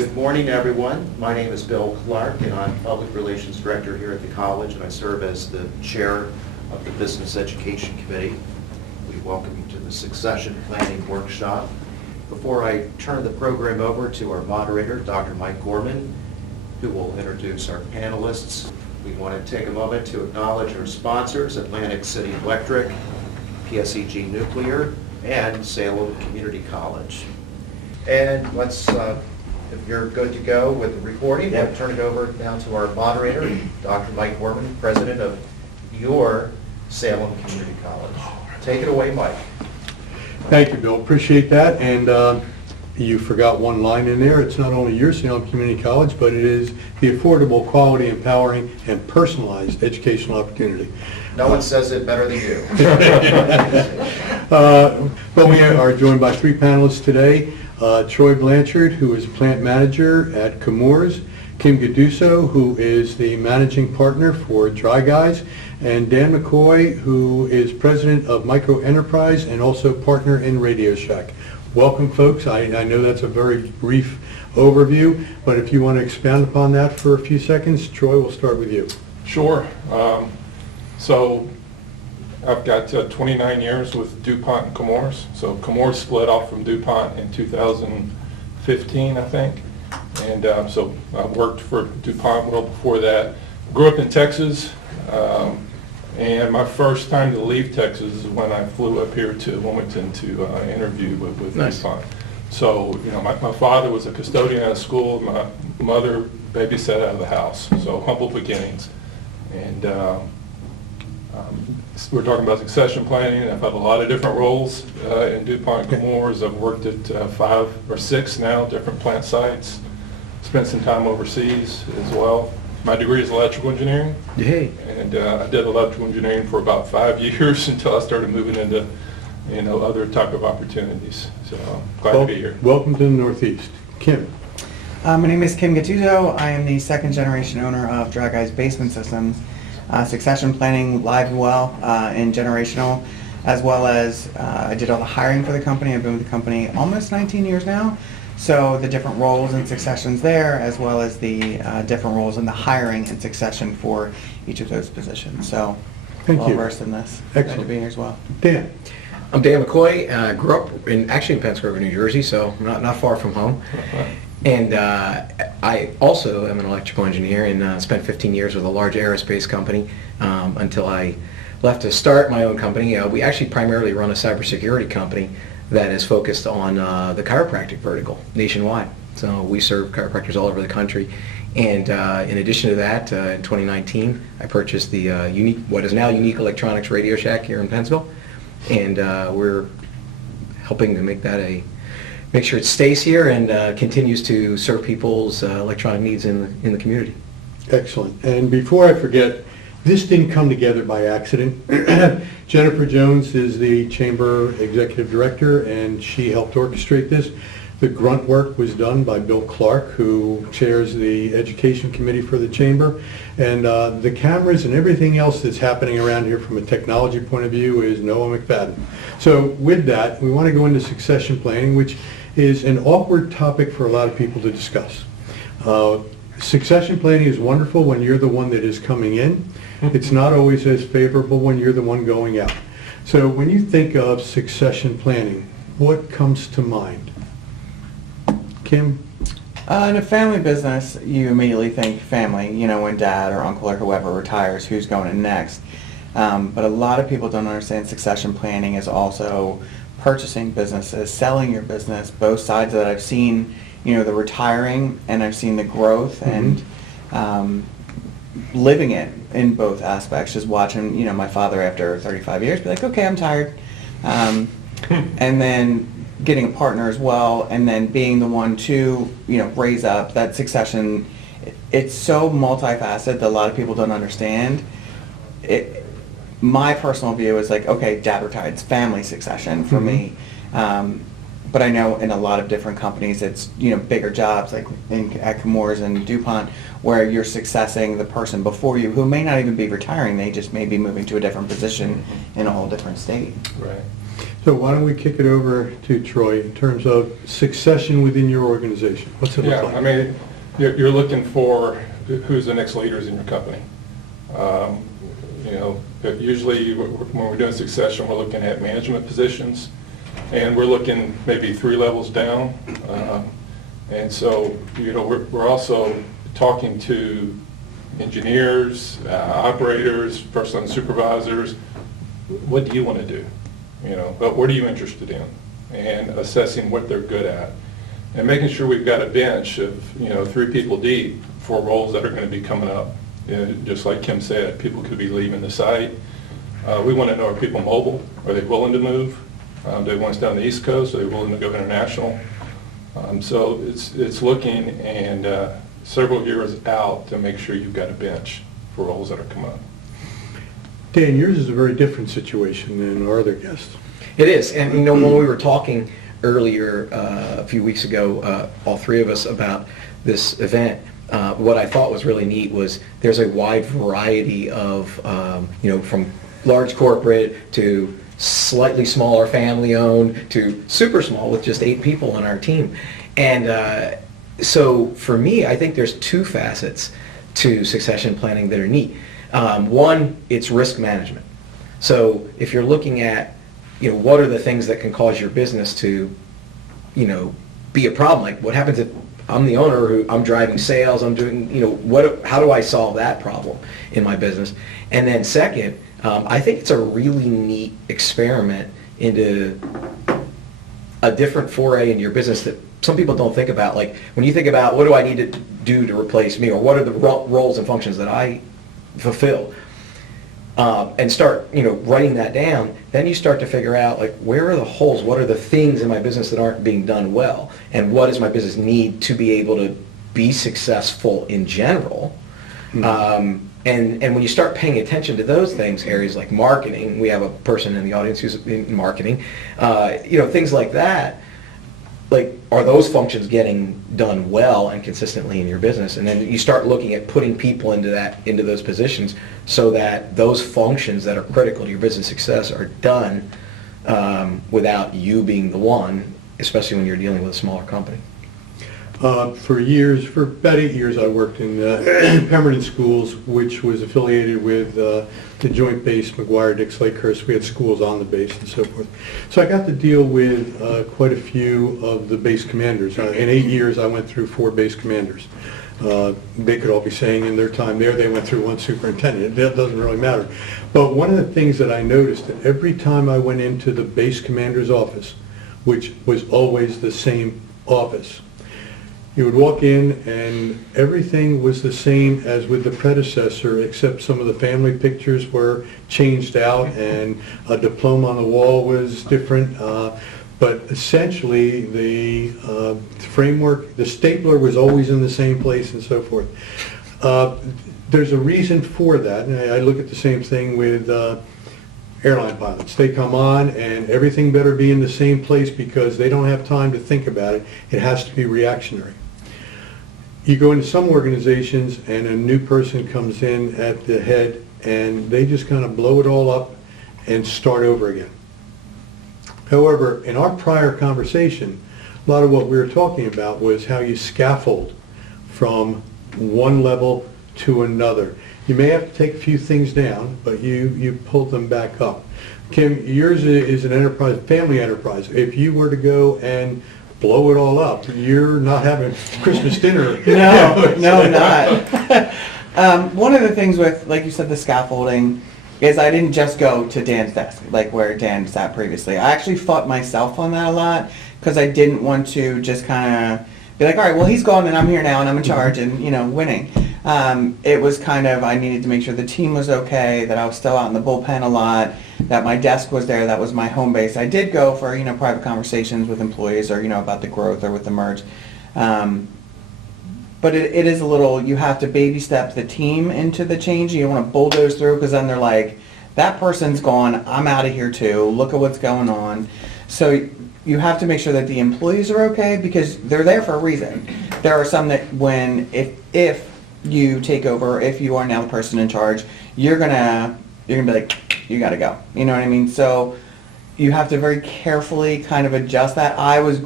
Good morning, everyone. My name is Bill Clark, and I'm Public Relations Director here at the college, and I serve as the Chair of the Business Education Committee. We welcome you to the Succession Planning Workshop. Before I turn the program over to our moderator, Dr. Mike Gorman, who will introduce our panelists, we want to take a moment to acknowledge our sponsors, Atlantic City Electric, PSEG Nuclear, and Salem Community College. And let's, if you're good to go with the recording, we'll turn it over now to our moderator, Dr. Mike Gorman, president of your Salem Community College. Take it away, Mike. Thank you, Bill. Appreciate that. And you forgot one line in there. It's not only your Salem Community College, but it is the affordable, quality, empowering, and personalized educational opportunity. No one says it better than you. But we are joined by three panelists today. Troy Blanchard, who is plant manager at Chemours, Kim Gattuso, who is the managing partner for Dry Guys, and Dan McCoy, who is president of Micro Enterprise and also partner in Radio Shack. Welcome, folks. I know that's a very brief overview, but if you want to expand upon that for a few seconds, Troy, we'll start with you. Sure. So I've got 29 years with DuPont and Chemours. So Chemours split off from DuPont in 2015, I think. And so I worked for DuPont well before that. Grew up in Texas. And my first time to leave Texas is when I flew up here to Wilmington to interview with Nice. DuPont. So, you know, my father was a custodian at a school. My mother babysat out of the house. So humble beginnings. And we're talking about succession planning. I've had a lot of different roles in DuPont and Chemours. I've worked at 5 or 6 now, different plant sites. Spent some time overseas as well. My degree is electrical engineering. Hey. And I did electrical engineering for about 5 years until I started moving into, you know, other type of opportunities. So glad to be here. Welcome to the Northeast. Kim. My name is Kim Gattuso. I am the second generation owner of Dry Guys Basement Systems. Succession planning live and well in generational, as well as I did all the hiring for the company. I've been with the company almost 19 years now. So the different roles and successions there, as well as the different roles in the hiring and succession for each of those positions. So Thank you. well versed in this. Glad to Excellent. be here as well. Dan. I'm Dan McCoy. Grew up in Pensacola, New Jersey, so not far from home. And I also am an electrical engineer and spent 15 years with a large aerospace company until I left to start my own company. We actually primarily run a cybersecurity company that is focused on the chiropractic vertical nationwide. So we serve chiropractors all over the country. And in addition to that, in 2019, I purchased the Uniq, what is now Uniq Electronics Radio Shack here in Pennsville. And we're helping to make sure it stays here and continues to serve people's electronic needs in the community. Excellent. And before I forget, this didn't come together by accident. Jennifer Jones is the Chamber Executive Director, and she helped orchestrate this. The grunt work was done by Bill Clark, who chairs the Education Committee for the Chamber. And the cameras and everything else that's happening around here from a technology point of view is Noah McFadden. So with that, we want to go into succession planning, which is an awkward topic for a lot of people to discuss. Succession planning is wonderful when you're the one that is coming in. It's not always as favorable when you're the one going out. So when you think of succession planning, what comes to mind? Kim? In a family business, you immediately think family, you know, when dad or uncle or whoever retires, who's going in next. But a lot of people don't understand succession planning is also purchasing businesses, selling your business, both sides of that. I've seen, you know, the retiring and I've seen the growth and living it in both aspects. Just watching, you know, my father after 35 years be like, okay, I'm tired. And then getting a partner as well, and then being the one to, you know, raise up that succession. It's so multifaceted that a lot of people don't understand. My personal view is like, okay, dad retired, it's family succession for me. But I know in a lot of different companies, it's, you know, bigger jobs like at Chemours and DuPont, where you're successing the person before you, who may not even be retiring, they just may be moving to a different position in a whole different state. Right. So why don't we kick it over to Troy in terms of succession within your organization? What's it look Yeah, like? I mean, you're looking for who's the next leaders in your company. You know, usually when we're doing succession, we're looking at management positions, and we're looking maybe 3 levels down. And so, you know, we're also talking to engineers, operators, first-line supervisors. What do you want to do? You know, what are you interested in? And assessing what they're good at. And making sure we've got a bench of, you know, 3 people deep for roles that are going to be coming up. Just like Kim said, people could be leaving the site. We want to know, are people mobile? Are they willing to move? Do they want us down the East Coast? Are they willing to go international? So it's looking and several years out to make sure you've got a bench for roles that are coming up. Dan, yours is a very different situation than our other guests. It is, and you know, when we were talking earlier a few weeks ago, all 3 of us, about this event, what I thought was really neat was there's a wide variety of, you know, from large corporate to slightly smaller family-owned to super small with just 8 people on our team. And so for me, I think there's 2 facets to succession planning that are neat. One, it's risk management. So if you're looking at, you know, what are the things that can cause your business to, you know, be a problem? Like, what happens if I'm the owner, who I'm driving sales, I'm doing, you know, how do I solve that problem in my business? And then second, I think it's a really neat experiment into a different foray in your business that some people don't think about. Like, when you think about what do I need to do to replace me, or what are the roles and functions that I fulfill, and start, you know, writing that down, then you start to figure out, like, where are the holes, what are the things in my business that aren't being done well, and what does my business need to be able to be successful in general. And when you start paying attention to those things, areas like marketing, we have a person in the audience who's in marketing, you know, things like that, like, are those functions getting done well and consistently in your business? And then you start looking at putting people into those positions so that those functions that are critical to your business success are done without you being the one, especially when you're dealing with a smaller company. For about 8 years, I worked in Pemberton Schools, which was affiliated with the Joint Base McGuire Dix Lakehurst. We had schools on the base and so forth. So I got to deal with quite a few of the base commanders. In 8 years, I went through 4 base commanders. They could all be saying in their time there they went through 1 superintendent. That doesn't really matter. But one of the things that I noticed, that every time I went into the base commander's office, which was always the same office, you would walk in and everything was the same as with the predecessor, except some of the family pictures were changed out and a diploma on the wall was different. But essentially the framework, the stapler was always in the same place and so forth. There's a reason for that, and I look at the same thing with airline pilots. They come on and everything better be in the same place because they don't have time to think about it. It has to be reactionary. You go into some organizations and a new person comes in at the head and they just kind of blow it all up and start over again. However, in our prior conversation, a lot of what we were talking about was how you scaffold from one level to another. You may have to take a few things down, but you pull them back up. Kim, yours is an enterprise, family enterprise. If you were to go and blow it all up, you're not having Christmas dinner. No, not. One of the things with, like you said, the scaffolding, is I didn't just go to Dan's desk, like where Dan sat previously. I actually fought myself on that a lot, because I didn't want to just kind of be like, all right, well, he's gone and I'm here now and I'm in charge and, you know, winning. It was kind of, I needed to make sure the team was okay, that I was still out in the bullpen a lot, that my desk was there, that was my home base. I did go for, you know, private conversations with employees or, you know, about the growth or with the merge. But it is a little, you have to baby step the team into the change. You don't want to bulldoze through, because then they're like, that person's gone, I'm out of here too, look at what's going on. So you have to make sure that the employees are okay, because they're there for a reason. There are some that if you take over, if you are now the person in charge, you're gonna be like, you gotta go. You know what I mean? So you have to very carefully kind of adjust that. I was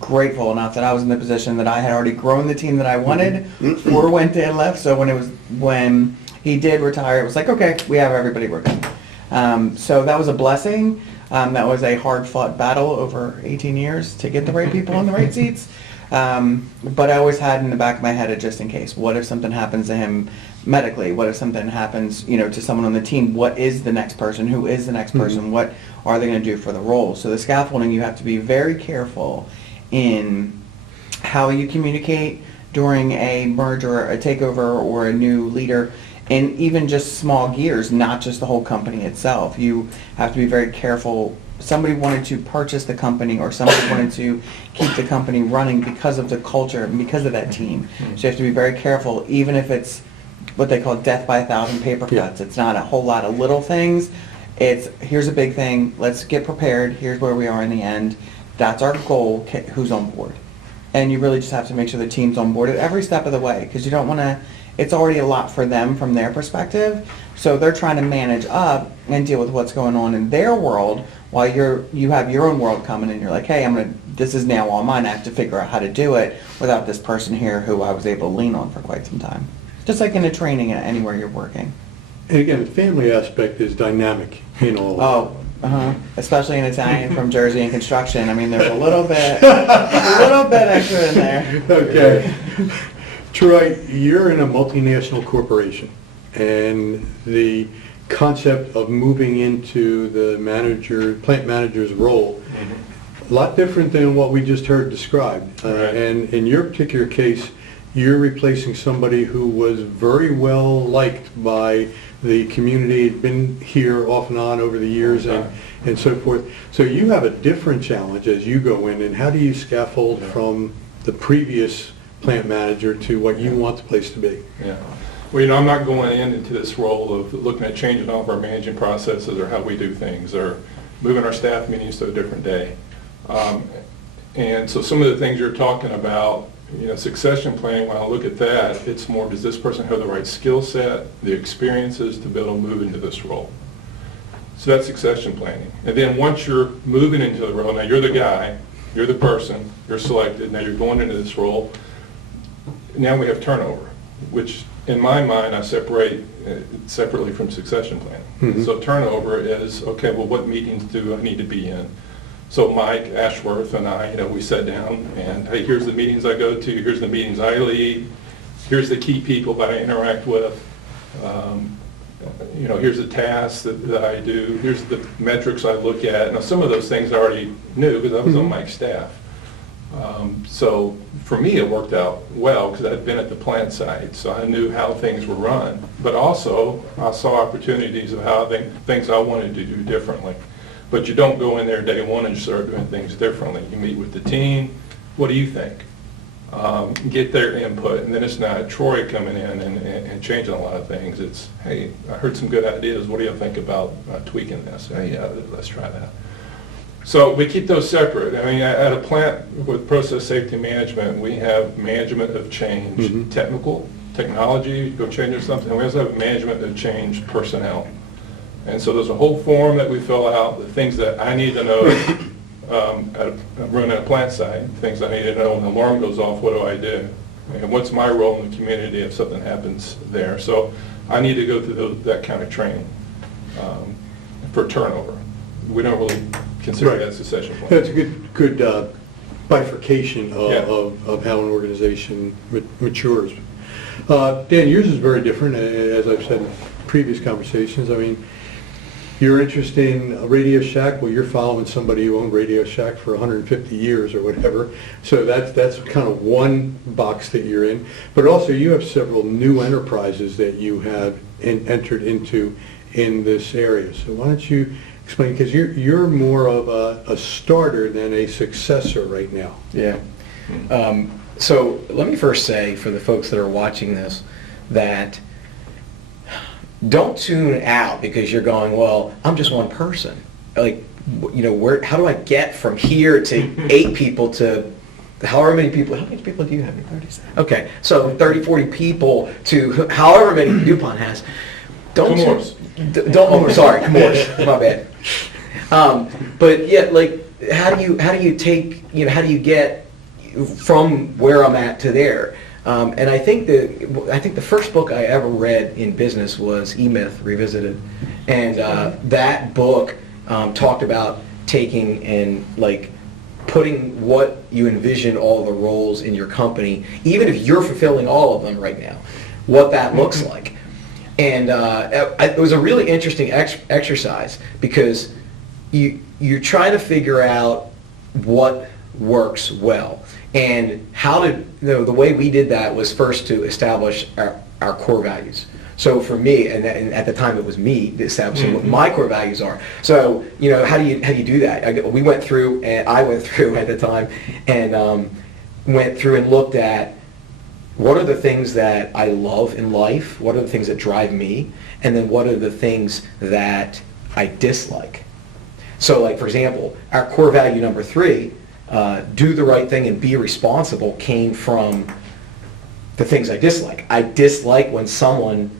grateful enough that I was in the position that I had already grown the team that I wanted before when Dan left. So when he did retire, it was like, okay, we have everybody working. So that was a blessing. That was a hard-fought battle over 18 years to get the right people in the right seats. But I always had in the back of my head a just in case. What if something happens to him medically? What if something happens, to someone on the team? What is the next person? Who is the next person? What are they going to do for the role? So the scaffolding, you have to be very careful in how you communicate during a merger, a takeover, or a new leader. And even just small gears, not just the whole company itself. You have to be very careful. Somebody wanted to purchase the company or somebody wanted to keep the company running because of the culture and because of that team. So you have to be very careful, even if it's what they call death by 1,000 paper cuts. It's not a whole lot of little things. It's, here's a big thing, let's get prepared, here's where we are in the end. That's our goal, who's on board. And you really just have to make sure the team's on board at every step of the way, because you don't want to, it's already a lot for them from their perspective, so they're trying to manage up and deal with what's going on in their world while you have your own world coming and you're like, hey, this is now all mine, I have to figure out how to do it without this person here who I was able to lean on for quite some time. Just like in a training anywhere you're working. And again, the family aspect is dynamic in all of it. Especially an Italian from Jersey in construction. I mean, there's a little bit extra in there. Okay. Troy, you're in a multinational corporation, and the concept of moving into the plant manager's role, a lot different than what we just heard described. Right. And in your particular case, you're replacing somebody who was very well liked by the community, had been here off and on over the years and so forth. So you have a different challenge as you go in, and how do you scaffold from the previous plant manager to what you want the place to be? Yeah. Well, I'm not going into this role of looking at changing all of our managing processes or how we do things or moving our staff meetings to a different day. And so some of the things you're talking about, succession planning, when I look at that, it's more, does this person have the right skill set, the experiences to be able to move into this role? So that's succession planning. And then once you're moving into the role, now you're the guy, you're the person, you're selected, now you're going into this role. Now we have turnover, which in my mind I separate separately from succession planning. So turnover is, okay, well, what meetings do I need to be in? So Mike Ashworth and I, we sat down and, hey, here's the meetings I go to, here's the meetings I lead, here's the key people that I interact with, here's the tasks that I do, here's the metrics I look at. Now, some of those things I already knew because I was on Mike's staff. So for me, it worked out well because I'd been at the plant site, so I knew how things were run. But also, I saw opportunities of how things I wanted to do differently. But you don't go in there day one and start doing things differently. You meet with the team. What do you think? Get their input, and then it's not Troy coming in and changing a lot of things. It's, hey, I heard some good ideas. What do you think about tweaking this? Hey, yeah, let's try that. So we keep those separate. I mean, at a plant with process safety management, we have management of change, technology, go change something. And we also have management of change personnel. And so there's a whole form that we fill out, the things that I need to know running a plant site, things I need to know when the alarm goes off, what do I do? And what's my role in the community if something happens there? So I need to go through that kind of training for turnover. We don't really consider that succession plan. That's a good bifurcation of how an organization matures. Dan, yours is very different, as I've said in previous conversations. I mean, you're interested in Radio Shack. Well, you're following somebody who owned Radio Shack for 150 years or whatever. So that's kind of one box that you're in. But also you have several new enterprises that you have entered into in this area. So why don't you explain, because you're more of a starter than a successor right now. Yeah. So let me first say, for the folks that are watching this, that don't tune out because you're going, well, I'm just one person. Like, how do I get from here to 8 people to however many people? How many people do you have? 37. Okay, so 30, 40 people to however many DuPont has. Chemours. Chemours, my bad. But yeah, like, how do you take, how do you get from where I'm at to there? And I think the first book I ever read in business was E-Myth Revisited, and that book talked about taking and like putting what you envision all the roles in your company, even if you're fulfilling all of them right now, what that looks like. And it was a really interesting exercise because you're trying to figure out what works well. And the way we did that was first to establish our core values. So for me, and at the time it was me establishing what my core values are. So, how do you do that? I went through at the time, and went through and looked at what are the things that I love in life, what are the things that drive me, and then what are the things that I dislike. So like, for example, our core value number 3, do the right thing and be responsible, came from the things I dislike. I dislike when someone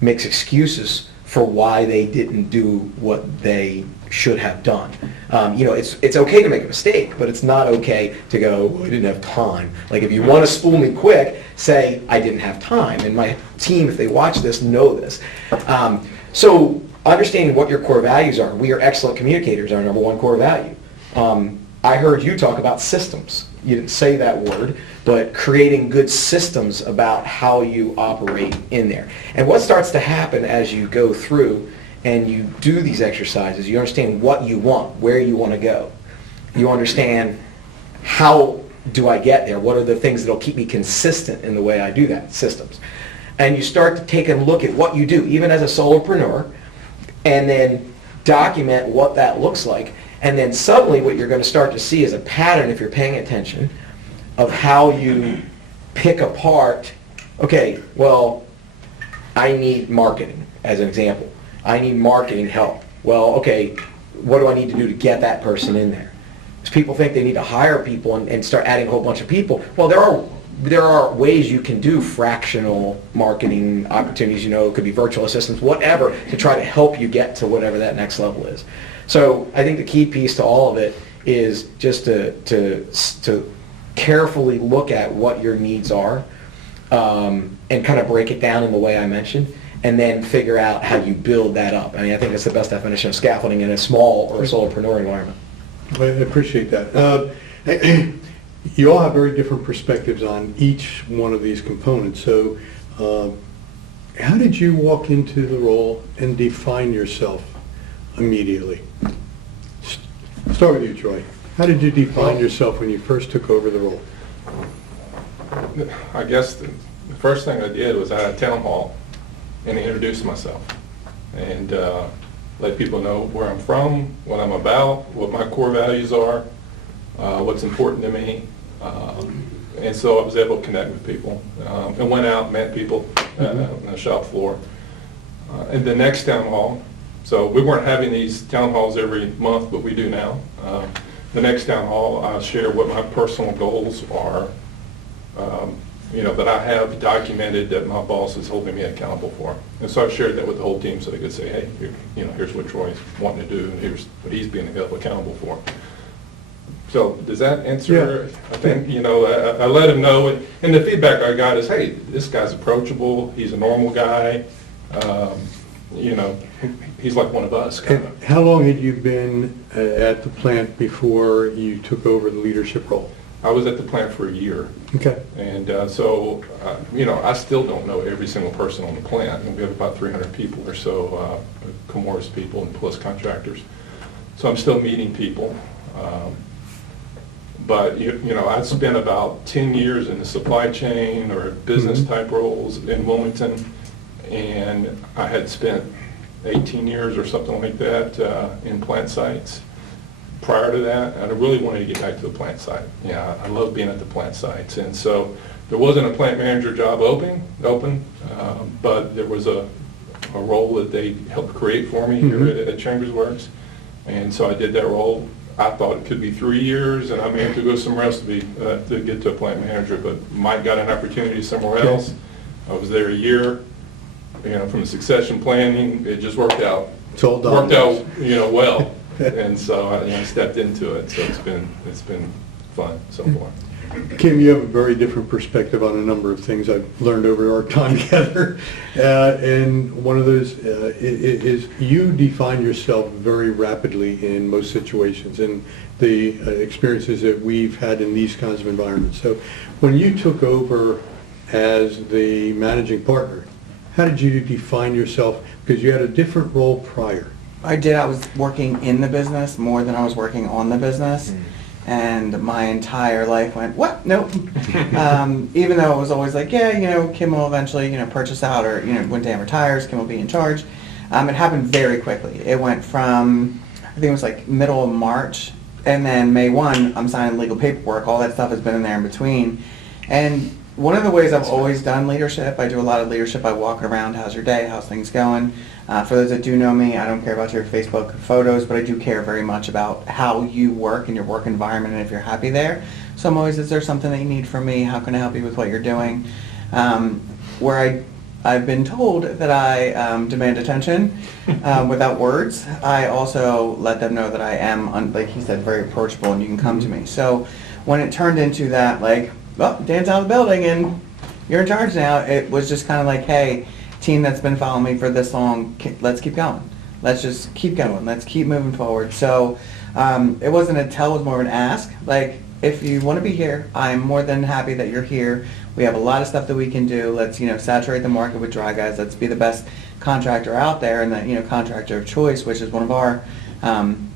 makes excuses for why they didn't do what they should have done. It's okay to make a mistake, but it's not okay to go, well, I didn't have time. Like, if you want to spool me quick, say, I didn't have time. And my team, if they watch this, know this. So understanding what your core values are. We are excellent communicators, our number 1 core value. I heard you talk about systems. You didn't say that word, but creating good systems about how you operate in there. And what starts to happen as you go through and you do these exercises, you understand what you want, where you want to go. You understand, how do I get there? What are the things that will keep me consistent in the way I do that? Systems. And you start to take a look at what you do, even as a solopreneur, and then document what that looks like. And then suddenly what you're going to start to see is a pattern, if you're paying attention, of how you pick apart, okay, well, I need marketing, as an example. I need marketing help. Well, okay, what do I need to do to get that person in there? Because people think they need to hire people and start adding a whole bunch of people. Well, there are ways you can do fractional marketing opportunities, it could be virtual assistants, whatever, to try to help you get to whatever that next level is. So I think the key piece to all of it is just to carefully look at what your needs are, and kind of break it down in the way I mentioned, and then figure out how you build that up. I mean, I think that's the best definition of scaffolding in a small or a solopreneur environment. I appreciate that. You all have very different perspectives on each one of these components. So how did you walk into the role and define yourself immediately? Start with you, Troy. How did you define yourself when you first took over the role? I guess the first thing I did was I had a town hall and introduced myself and let people know where I'm from, what I'm about, what my core values are, what's important to me. And so I was able to connect with people and went out and met people on the shop floor. And the next town hall, so we weren't having these town halls every month, but we do now. The next town hall, I share what my personal goals are, that I have documented that my boss is holding me accountable for. And so I shared that with the whole team so they could say, hey, here's what Troy's wanting to do, and here's what he's being held accountable for. So does that answer? Yeah. I think, I let him know, and the feedback I got is, hey, this guy's approachable, he's a normal guy, he's like one of us. And how long had you been at the plant before you took over the leadership role? I was at the plant for a year. Okay. And so, I still don't know every single person on the plant. And we have about 300 people or so, Chemours people and plus contractors. So I'm still meeting people. But, I spent about 10 years in the supply chain or business type roles in Wilmington. And I had spent 18 years or something like that in plant sites. Prior to that, and I really wanted to get back to the plant site. Yeah, I love being at the plant sites. And so there wasn't a plant manager job open, but there was a role that they helped create for me here at Chambers Works. And so I did that role. I thought it could be 3 years, and I may have to go somewhere else to get to a plant manager, but Mike got an opportunity somewhere else. I was there a year. From the succession planning, it just worked out. It's all done. Worked out, well. And so I stepped into it, so it's been fun so far. Kim, you have a very different perspective on a number of things I've learned over our time together. And one of those is you define yourself very rapidly in most situations, and the experiences that we've had in these kinds of environments. So when you took over as the managing partner, how did you define yourself? Because you had a different role prior. I did. I was working in the business more than I was working on the business. And my entire life went, what? Nope. Even though it was always like, yeah, Kim will eventually, purchase out, or, when Dan retires, Kim will be in charge. It happened very quickly. It went from, I think it was like middle of March, and then May 1, I'm signing legal paperwork. All that stuff has been in there in between. And one of the ways I've always done leadership, I do a lot of leadership. I walk around, how's your day, how's things going? For those that do know me, I don't care about your Facebook photos, but I do care very much about how you work and your work environment and if you're happy there. So I'm always, is there something that you need from me? How can I help you with what you're doing? Where I've been told that I demand attention without words, I also let them know that I am, like he said, very approachable and you can come to me. So when it turned into that, like, well, Dan's out of the building and you're in charge now, it was just kind of like, hey, team that's been following me for this long, let's keep going. Let's just keep going. Let's keep moving forward. So it wasn't a tell, it was more of an ask. Like, if you want to be here, I'm more than happy that you're here. We have a lot of stuff that we can do. Let's, saturate the market with dry guys. Let's be the best contractor out there and the, contractor of choice, which is one of our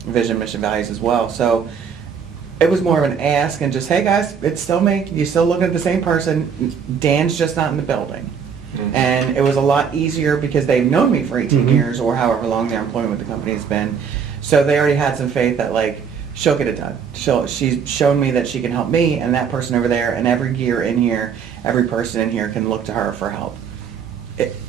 vision, mission, values as well. So it was more of an ask and just, hey guys, it's still me. You're still looking at the same person. Dan's just not in the building. Mm-hmm. And it was a lot easier because they've known me for 18 years or however long their employment with the company has been. So they already had some faith that, like, she'll get it done. She's shown me that she can help me and that person over there, and every gear in here, every person in here can look to her for help.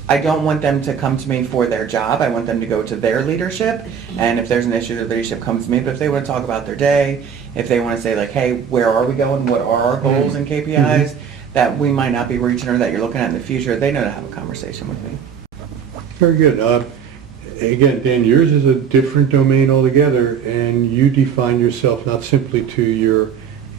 I don't want them to come to me for their job. I want them to go to their leadership, and if there's an issue, their leadership comes to me. But if they want to talk about their day, if they want to say, like, hey, where are we going? What are our goals and KPIs that we might not be reaching or that you're looking at in the future, they know to have a conversation with me. Very good. Again, Dan, yours is a different domain altogether, and you define yourself not simply to your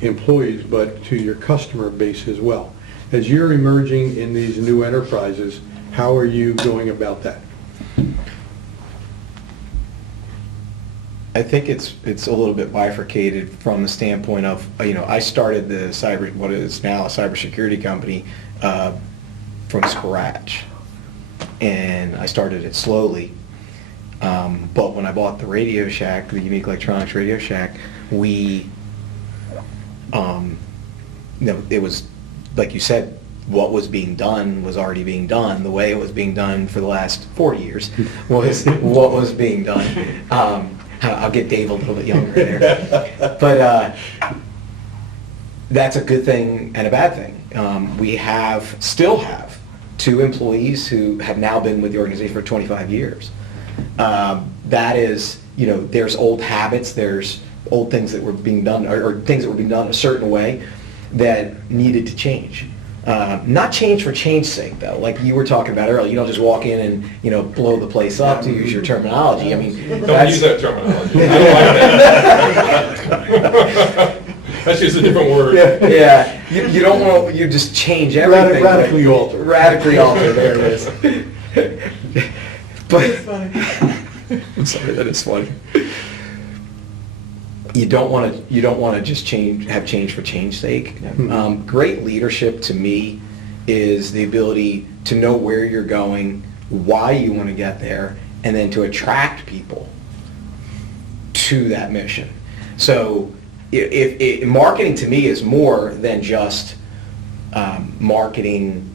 employees, but to your customer base as well. As you're emerging in these new enterprises, how are you going about that? I think it's a little bit bifurcated from the standpoint of, I started what is now a cybersecurity company from scratch, and I started it slowly. But when I bought the Radio Shack, the Unique Electronics Radio Shack, it was, like you said, what was being done was already being done. The way it was being done for the last 40 years was what was being done. I'll get Dave a little bit younger there. But that's a good thing and a bad thing. We still have 2 employees who have now been with the organization for 25 years. That is, there's old habits, there's old things that were being done, or things that were being done a certain way that needed to change. Not change for change's sake, though. Like you were talking about earlier, you don't just walk in and blow the place up, to use your terminology. I mean, don't use that terminology. I don't like that. That's just a different word. Yeah. You don't want to. You just change everything. Radically alter. Radically alter. There it is. But I'm sorry, that is funny. You don't want to just have change for change's sake. Great leadership to me is the ability to know where you're going, why you want to get there, and then to attract people to that mission. So if marketing to me is more than just marketing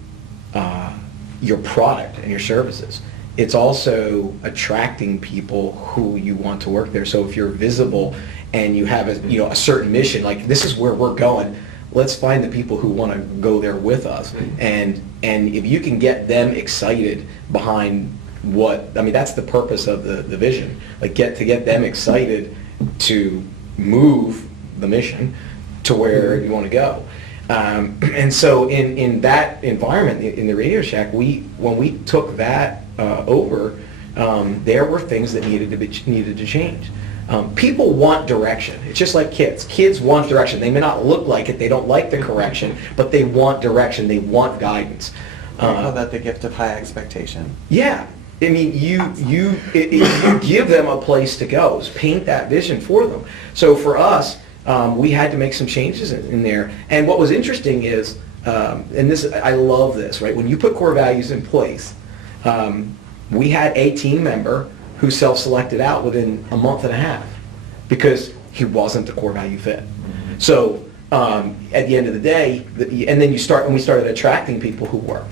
your product and your services. It's also attracting people who you want to work there. So if you're visible and you have a certain mission, like this is where we're going, let's find the people who want to go there with us. And if you can get them excited behind that's the purpose of the vision. Like get them excited to move the mission to where you want to go. And so in that environment, in the Radio Shack, when we took that over, there were things that needed to change. People want direction. It's just like kids. Kids want direction. They may not look like it. They don't like the correction, but they want direction. They want guidance. I call that the gift of high expectation. Yeah. I mean, you give them a place to go. Paint that vision for them. So for us, we had to make some changes in there. And what was interesting is, and this, I love this, right? When you put core values in place, we had a team member who self-selected out within a month and a half because he wasn't the core value fit. So at the end of the day, and then we started attracting people who were.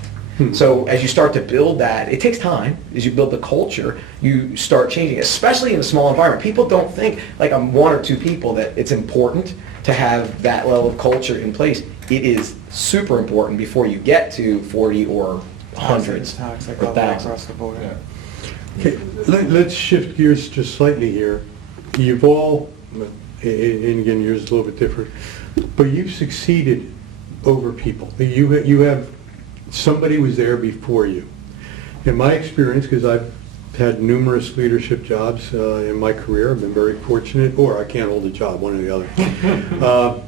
So as you start to build that, it takes time. As you build the culture, you start changing, especially in a small environment. People don't think, like I'm one or two people, that it's important to have that level of culture in place. It is super important before you get to 40 or hundreds Toxic or all the way thousands. across the board. Yeah. Okay, let's shift gears just slightly here. You've all, and again, yours is a little bit different, but you've succeeded over people. You have, somebody was there before you. In my experience, because I've had numerous leadership jobs in my career, I've been very fortunate, or I can't hold a job, one or the other.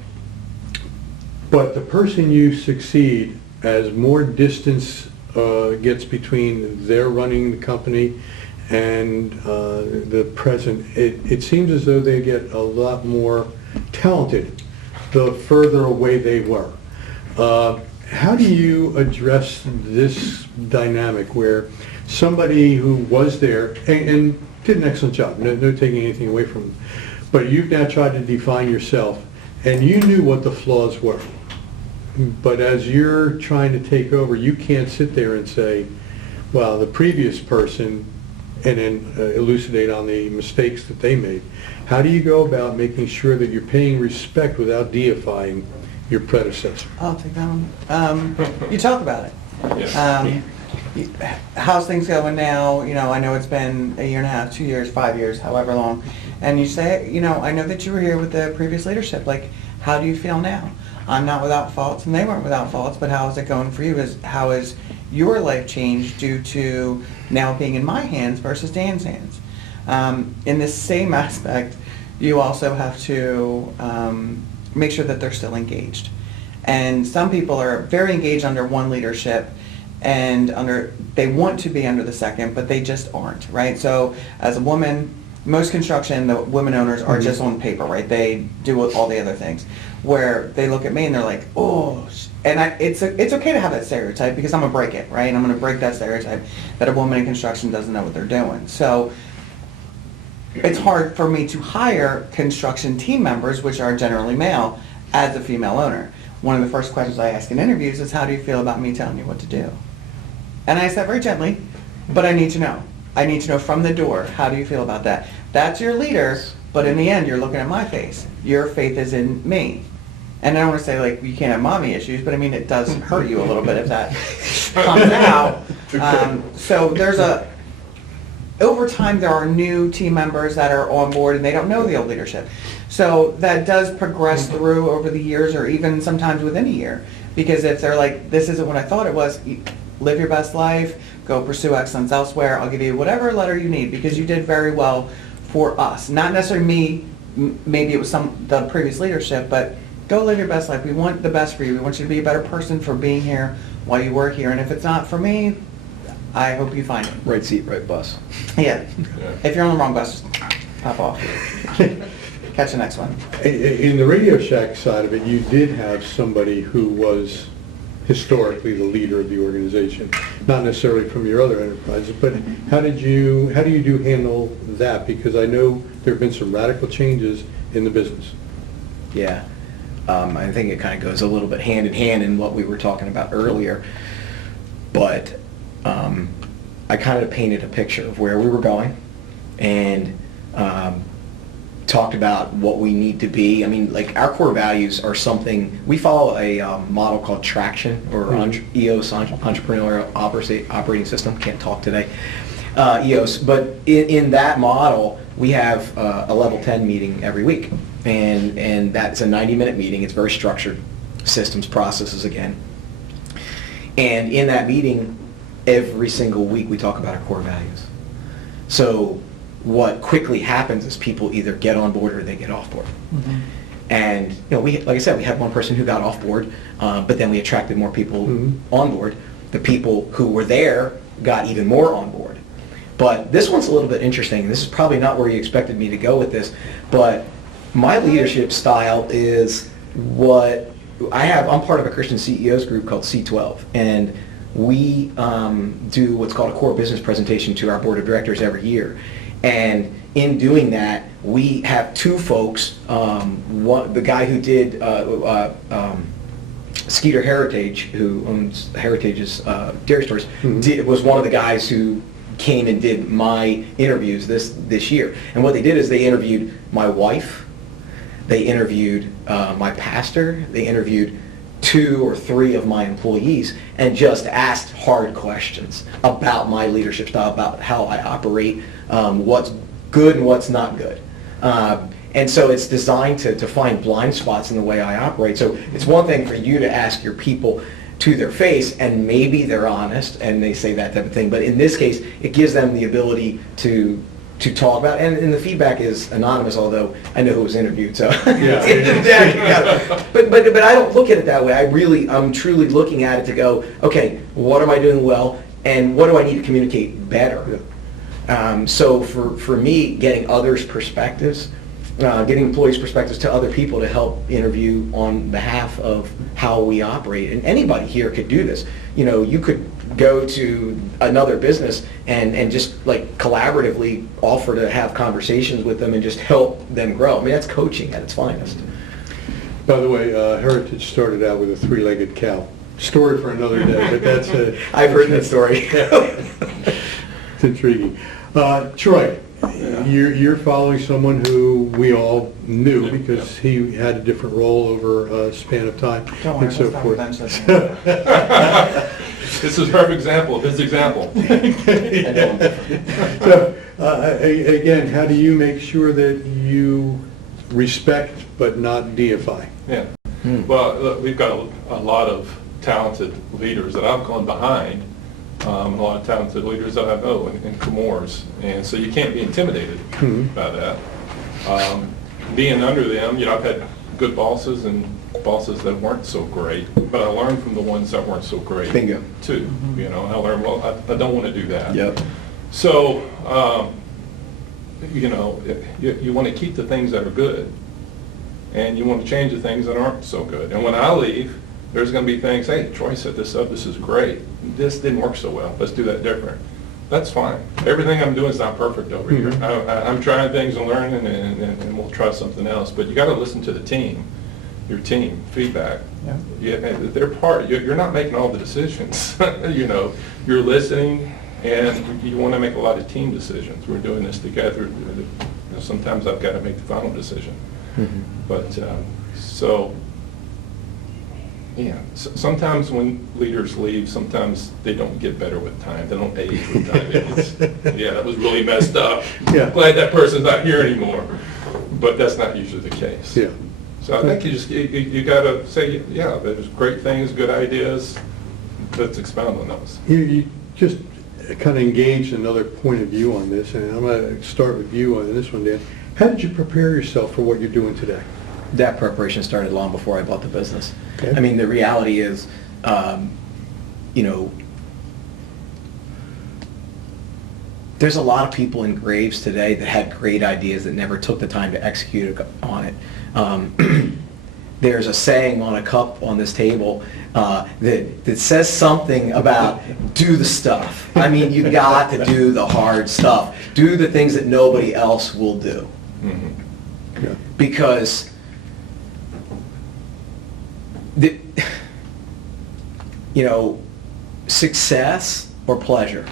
But the person you succeed, as more distance gets between their running the company and the present, it seems as though they get a lot more talented the further away they were. How do you address this dynamic where somebody who was there and did an excellent job, no taking anything away from them, but you've now tried to define yourself and you knew what the flaws were, but as you're trying to take over, you can't sit there and say, well, the previous person, and then elucidate on the mistakes that they made. How do you go about making sure that you're paying respect without deifying your predecessor? I'll take that one. You talk about it. Yeah. How's things going now? You know, I know it's been a year and a half, 2 years, 5 years, however long. And you say, you know, I know that you were here with the previous leadership. Like, how do you feel now? I'm not without faults, and they weren't without faults, but how is it going for you? How is your life changed due to now being in my hands versus Dan's hands? In this same aspect, you also have to make sure that they're still engaged. And some people are very engaged under one leadership and they want to be under the second, but they just aren't, right? So as a woman, most construction, the women owners are just on paper, right? They do all the other things. Where they look at me and they're like, oh, and it's okay to have that stereotype because I'm gonna break it, right? And I'm gonna break that stereotype that a woman in construction doesn't know what they're doing. So it's hard for me to hire construction team members, which are generally male, as a female owner. One of the first questions I ask in interviews is, how do you feel about me telling you what to do? And I say very gently, but I need to know. I need to know from the door, how do you feel about that? That's your leader, but in the end, you're looking at my face. Your faith is in me. And I don't want to say, like, you can't have mommy issues, but I mean, it does hurt you a little bit if that comes out. So over time, there are new team members that are on board and they don't know the old leadership. So that does progress through over the years, or even sometimes within a year. Because if they're like, this isn't what I thought it was, live your best life, go pursue excellence elsewhere, I'll give you whatever letter you need because you did very well for us. Not necessarily me, maybe it was the previous leadership, but go live your best life. We want the best for you. We want you to be a better person for being here while you work here. And if it's not for me, I hope you find it. Right seat, right bus. Yeah. If you're on the wrong bus, pop off. Catch the next one. In the Radio Shack side of it, you did have somebody who was historically the leader of the organization, not necessarily from your other enterprises, but how do you handle that? Because I know there have been some radical changes in the business. Yeah. I think it kind of goes a little bit hand in hand in what we were talking about earlier. But I kind of painted a picture of where we were going and talked about what we need to be. I mean, like, our core values are something, we follow a model called Traction, or EOS, Entrepreneurial Operating System, can't talk today, EOS, but in that model, we have a level 10 meeting every week, and that's a 90-minute meeting. It's very structured, systems, processes again, and in that meeting, every single week we talk about our core values. So what quickly happens is people either get on board or they get off board. And like I said, we had one person who got off board, but then we attracted more people on board. The people who were there got even more on board. But this one's a little bit interesting, and this is probably not where you expected me to go with this, but my leadership style is what I have. I'm part of a Christian CEOs group called C12, and we do what's called a core business presentation to our board of directors every year. And in doing that, we have two folks, the guy who did Skeeter Heritage, who owns Heritage's dairy stores, was one of the guys who came and did my interviews this year. And what they did is they interviewed my wife, they interviewed my pastor, they interviewed 2 or 3 of my employees, and just asked hard questions about my leadership style, about how I operate, what's good and what's not good. And so it's designed to find blind spots in the way I operate. So it's one thing for you to ask your people to their face, and maybe they're honest and they say that type of thing. But in this case, it gives them the ability to talk about, and the feedback is anonymous, although I know who was interviewed, so. Yeah. But I don't look at it that way. I'm truly looking at it to go, okay, what am I doing well, and what do I need to communicate better? So for me, getting others' perspectives, getting employees' perspectives to other people to help interview on behalf of how we operate. And anybody here could do this. You could go to another business and just like collaboratively offer to have conversations with them and just help them grow. I mean, that's coaching at its finest. By the way, Heritage started out with a 3-legged cow. Story for another day, but that's a... I've heard that story. It's intriguing. Troy, you're following someone who we all knew because he had a different role over a span of time Don't worry, and so let's forth. not mention This is a perfect example of his example. So, again, how do you make sure that you respect but not deify? Yeah. Well, look, we've got a lot of talented leaders that I've gone behind, and a lot of talented leaders that I know in Chemours, and so you can't be intimidated by that. Being under them, I've had good bosses and bosses that weren't so great, but I learned from the ones that weren't so great. Bingo. Too. And I learned, well, I don't want to do that. Yep. So, you want to keep the things that are good, and you want to change the things that aren't so good. And when I leave, there's going to be things, hey, Troy set this up, this is great. This didn't work so well, let's do that different. That's fine. Everything I'm doing is not perfect over here. I'm trying things and learning, and we'll try something else. But you got to listen to the team, your team, feedback. Yeah. They're part, you're not making all the decisions. You're listening, and you want to make a lot of team decisions. We're doing this together. Sometimes I've got to make the final decision. But sometimes when leaders leave, sometimes they don't get better with time. They don't age with time. That was really messed up. Yeah. Glad that person's not here anymore. But that's not usually the case. Yeah. So I think you got to say, there's great things, good ideas. Let's expound on those. You just kind of engaged another point of view on this, and I'm going to start with you on this one, Dan. How did you prepare yourself for what you're doing today? That preparation started long before I bought the business. Okay. I mean, the reality is, there's a lot of people in Graves today that had great ideas that never took the time to execute on it. There's a saying on a cup on this table that says something about do the stuff. I mean, you got to do the hard stuff. Do the things that nobody else will do. Yeah. Because success or pleasure,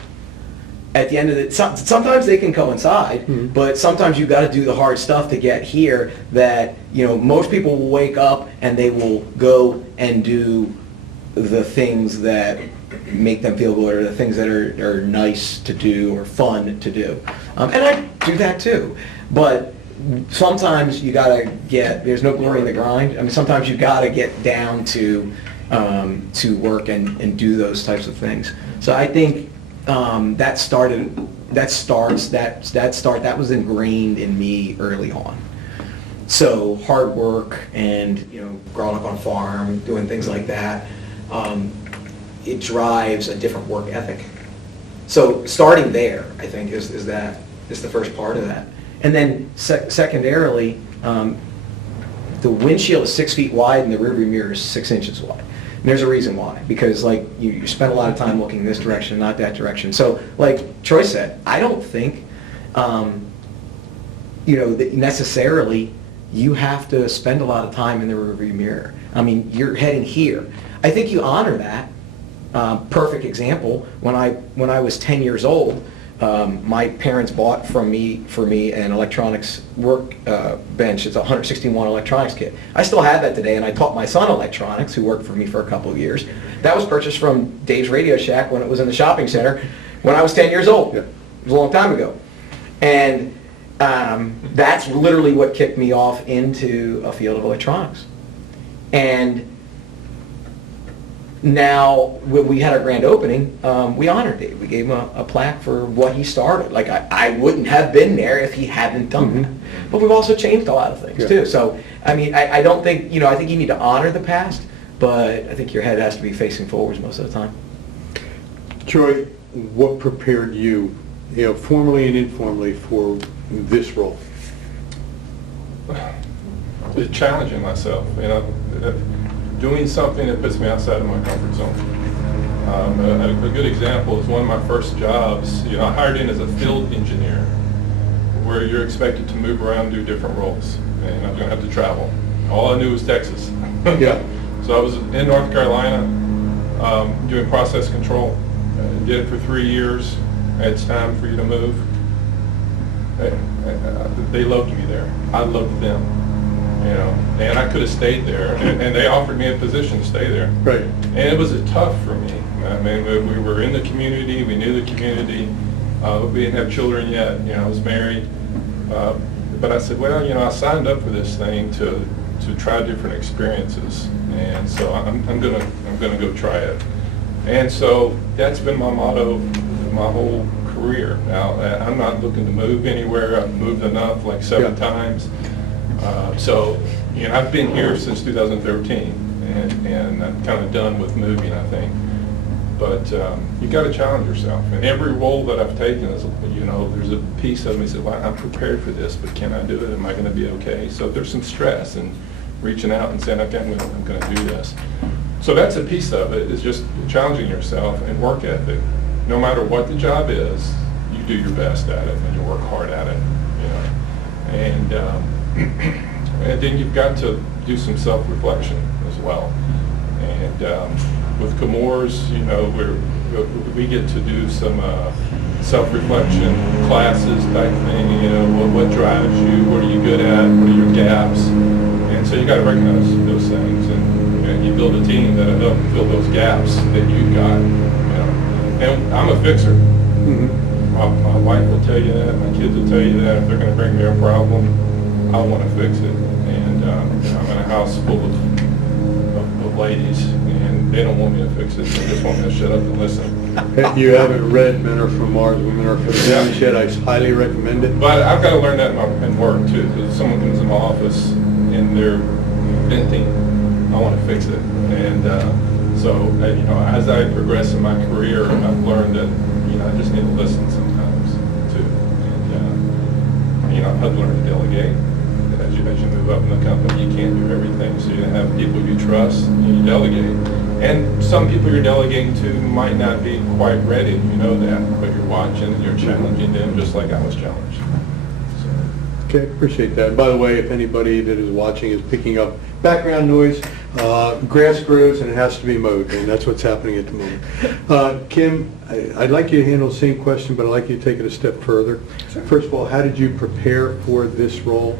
at the end of it, sometimes they can coincide, but sometimes you've got to do the hard stuff to get here that, most people will wake up and they will go and do the things that make them feel good, or the things that are nice to do or fun to do. And I do that too. But sometimes you got to there's no glory in the grind. I mean, sometimes you got to get down to work and do those types of things. So I think that started that was ingrained in me early on. So hard work and, growing up on a farm, doing things like that, it drives a different work ethic. So starting there, I think, is the first part of that. And then secondarily, the windshield is 6 feet wide and the rearview mirror is 6 inches wide. And there's a reason why, because like you spend a lot of time looking this direction, not that direction. So like Troy said, I don't think, that necessarily you have to spend a lot of time in the rearview mirror. I mean, you're heading here. I think you honor that. Perfect example, when I was 10 years old, my parents bought for me an electronics work bench. It's a 161 electronics kit. I still have that today, and I taught my son electronics, who worked for me for a couple of years. That was purchased from Dave's Radio Shack when it was in the shopping center when I was 10 years old. Yeah. It was a long time ago. And that's literally what kicked me off into a field of electronics. And now, when we had our grand opening, we honored Dave. We gave him a plaque for what he started. Like, I wouldn't have been there if he hadn't done that. But we've also changed a lot of things, too. So, I mean, I don't think, I think you need to honor the past, but I think your head has to be facing forwards most of the time. Troy, what prepared you, formally and informally, for this role? Challenging myself, doing something that puts me outside of my comfort zone. A good example is one of my first jobs. I hired in as a field engineer, where you're expected to move around, do different roles, and I'm going to have to travel. All I knew was Texas. Yeah. So I was in North Carolina doing process control. Did it for 3 years. It's time for you to move. They loved me there. I loved them. And I could have stayed there, and they offered me a position to stay there. Right. And it was tough for me. I mean, we were in the community, we knew the community, we didn't have children yet, I was married. But I said, well, I signed up for this thing to try different experiences, and so I'm gonna go try it. And so that's been my motto my whole career. Now, I'm not looking to move anywhere. I've moved enough, like 7 times. So, I've been here since 2013, and I'm kind of done with moving, I think. But you got to challenge yourself. And every role that I've taken is, there's a piece of me that says, well, I'm prepared for this, but can I do it? Am I going to be okay? So there's some stress in reaching out and saying, okay, I'm going to do this. So that's a piece of it, is just challenging yourself and work ethic. No matter what the job is, you do your best at it and you work hard at it, And then you've got to do some self-reflection as well. And with Chemours, we get to do some self-reflection classes type thing. What drives you? What are you good at? What are your gaps? And so you got to recognize those things, and you build a team that'll help fill those gaps that you've got. And I'm a fixer. My wife will tell you that, my kids will tell you that. If they're going to bring me a problem, I want to fix it. And I'm in a house full of ladies, and they don't want me to fix it. They just want me to shut up and listen. If you haven't read Men Are From Mars, Women Are From Venus yet, I highly recommend it. But I've got to learn that in work, too. Because if someone comes in my office and they're venting, I want to fix it. And so, as I progress in my career, I've learned that, I just need to listen sometimes, too. And, I've learned to delegate. As you move up in the company, you can't do everything. So you have people you trust, and you delegate. And some people you're delegating to might not be quite ready, you know that, but you're watching and you're challenging them just like I was challenged. So. Okay, appreciate that. By the way, if anybody that is watching is picking up background noise, grass grows and it has to be mowed, and that's what's happening at the moment. Kim, I'd like you to handle the same question, but I'd like you to take it a step further. Sure. First of all, how did you prepare for this role?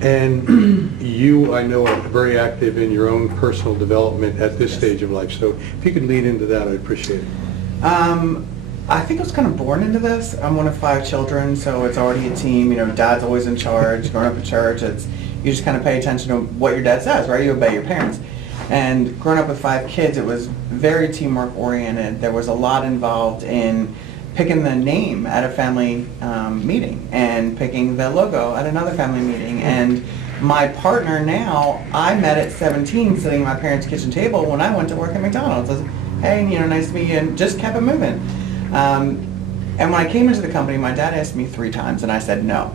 And you, I know, are very active in your own personal development at this stage of life. So if you could lead into that, I'd appreciate it. I think I was kind of born into this. I'm one of 5 children, so it's already a team. Dad's always in charge. Growing up in church, you just kind of pay attention to what your dad says, right? You obey your parents. And growing up with 5 kids, it was very teamwork oriented. There was a lot involved in picking the name at a family meeting and picking the logo at another family meeting. And my partner now, I met at 17 sitting at my parents' kitchen table when I went to work at McDonald's. I was, hey, nice to meet you, and just kept it moving. And when I came into the company, my dad asked me 3 times, and I said no.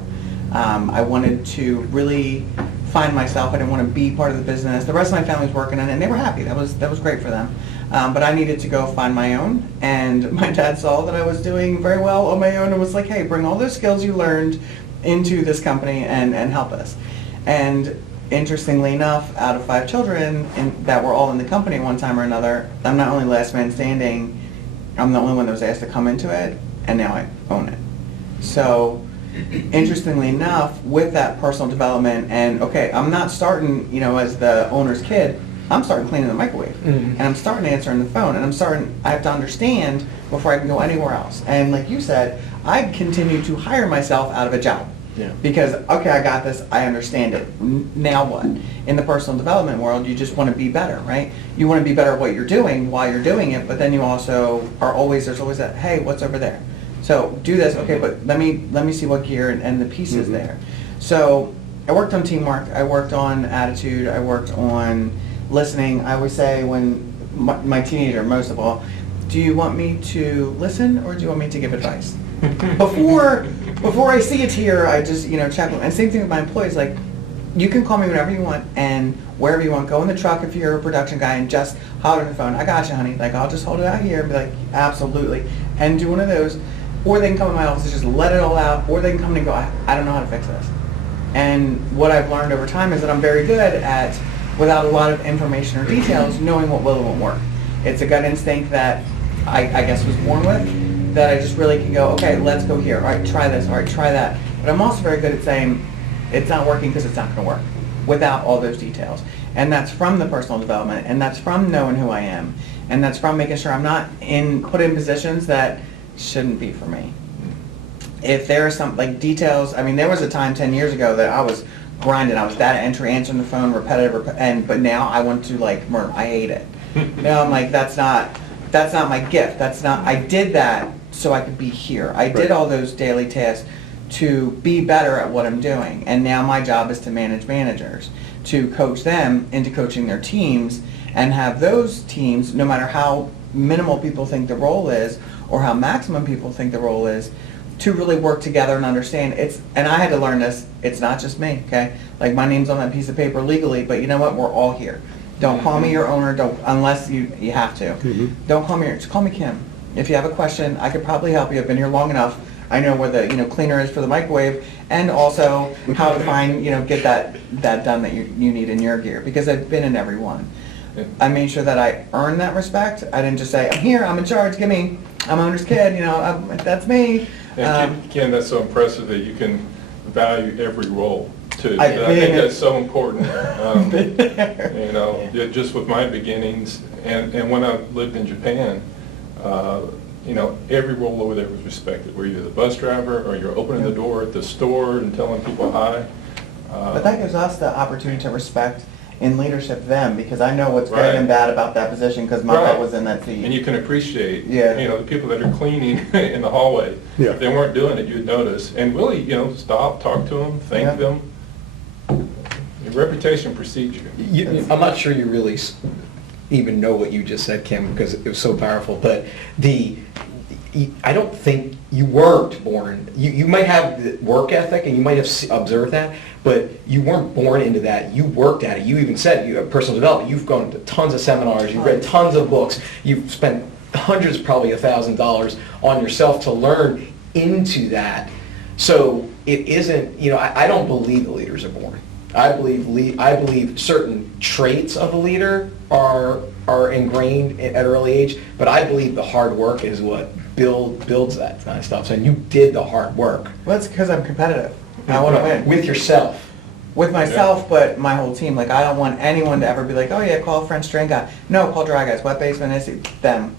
I wanted to really find myself. I didn't want to be part of the business. The rest of my family was working on it, and they were happy. That was great for them. But I needed to go find my own, and my dad saw that I was doing very well on my own and was like, hey, bring all those skills you learned into this company and help us. And interestingly enough, out of 5 children that were all in the company at one time or another, I'm not only last man standing, I'm the only one that was asked to come into it, and now I own it. So interestingly enough, with that personal development, and okay, I'm not starting, as the owner's kid, I'm starting cleaning the microwave, and I'm starting answering the phone, and I have to understand before I can go anywhere else. And like you said, I continue to hire myself out of a job. Yeah. Because, okay, I got this, I understand it, now what? In the personal development world, you just want to be better, right? You want to be better at what you're doing while you're doing it, but then you also there's always that, hey, what's over there? So do this, okay, but let me see what gear and the pieces there. So I worked on teamwork, I worked on attitude, I worked on listening. I always say when my teenager, most of all, do you want me to listen or do you want me to give advice? Before I see a tear, I just, check them. And same thing with my employees, like, you can call me whenever you want and wherever you want. Go in the truck if you're a production guy and just holler on the phone, I got you, honey. Like, I'll just hold it out here and be like, absolutely. And do one of those. Or they can come in my office and just let it all out. Or they can come in and go, I don't know how to fix this. And what I've learned over time is that I'm very good at, without a lot of information or details, knowing what will and won't work. It's a gut instinct that I guess was born with, that I just really can go, okay, let's go here. All right, try this. All right, try that. But I'm also very good at saying, it's not working because it's not going to work, without all those details. And that's from the personal development, and that's from knowing who I am, and that's from making sure I'm not put in positions that shouldn't be for me. If there are some details, there was a time 10 years ago that I was grinding. I was data entry, answering the phone, repetitive, but now I want to murder. I hate it. Now I'm like, that's not my gift. I did that so I could be here. I did all those daily tasks to be better at what I'm doing. And now my job is to manage managers, to coach them into coaching their teams, and have those teams, no matter how minimal people think the role is, or how maximum people think the role is, to really work together and understand and I had to learn this, it's not just me, okay? Like, my name's on that piece of paper legally, but you know what, we're all here. Don't call me your owner, unless you have to. Don't call me, just call me Kim. If you have a question, I could probably help you. I've been here long enough. I know where the cleaner is for the microwave, and also how to find, get that done that you need in your gear, because I've been in every one. I made sure that I earned that respect. I didn't just say, I'm here, I'm in charge, give me, I'm owner's kid, that's me. And Ken, that's so impressive that you can value every role too. I think that's so important. Just with my beginnings, and when I lived in Japan, every role over there was respected. Were you the bus driver, or you're opening the door at the store and telling people hi? But that gives us the opportunity to respect in leadership them, because I know what's good and bad about that position, because my butt was in that seat. And you can appreciate, the people that are cleaning in the hallway. Yeah. If they weren't doing it, you'd notice. And really, stop, talk to them, thank them. Your reputation precedes you. I'm not sure you really even know what you just said, Kim, because it was so powerful. But I don't think you weren't born. You might have the work ethic, and you might have observed that, but you weren't born into that. You worked at it. You even said you have personal development. You've gone to tons of seminars. You've read tons of books. You've spent hundreds, probably $1,000 on yourself to learn into that. So it isn't. I don't believe the leaders are born. I believe certain traits of a leader are ingrained at early age, but I believe the hard work is what builds that kind of stuff. So you did the hard work. Well, that's because I'm competitive. I want to win. With yourself. With myself, but my whole team. Like, I don't want anyone to ever be like, oh yeah, call French drain guy. No, call dry guys. Wet basement is them.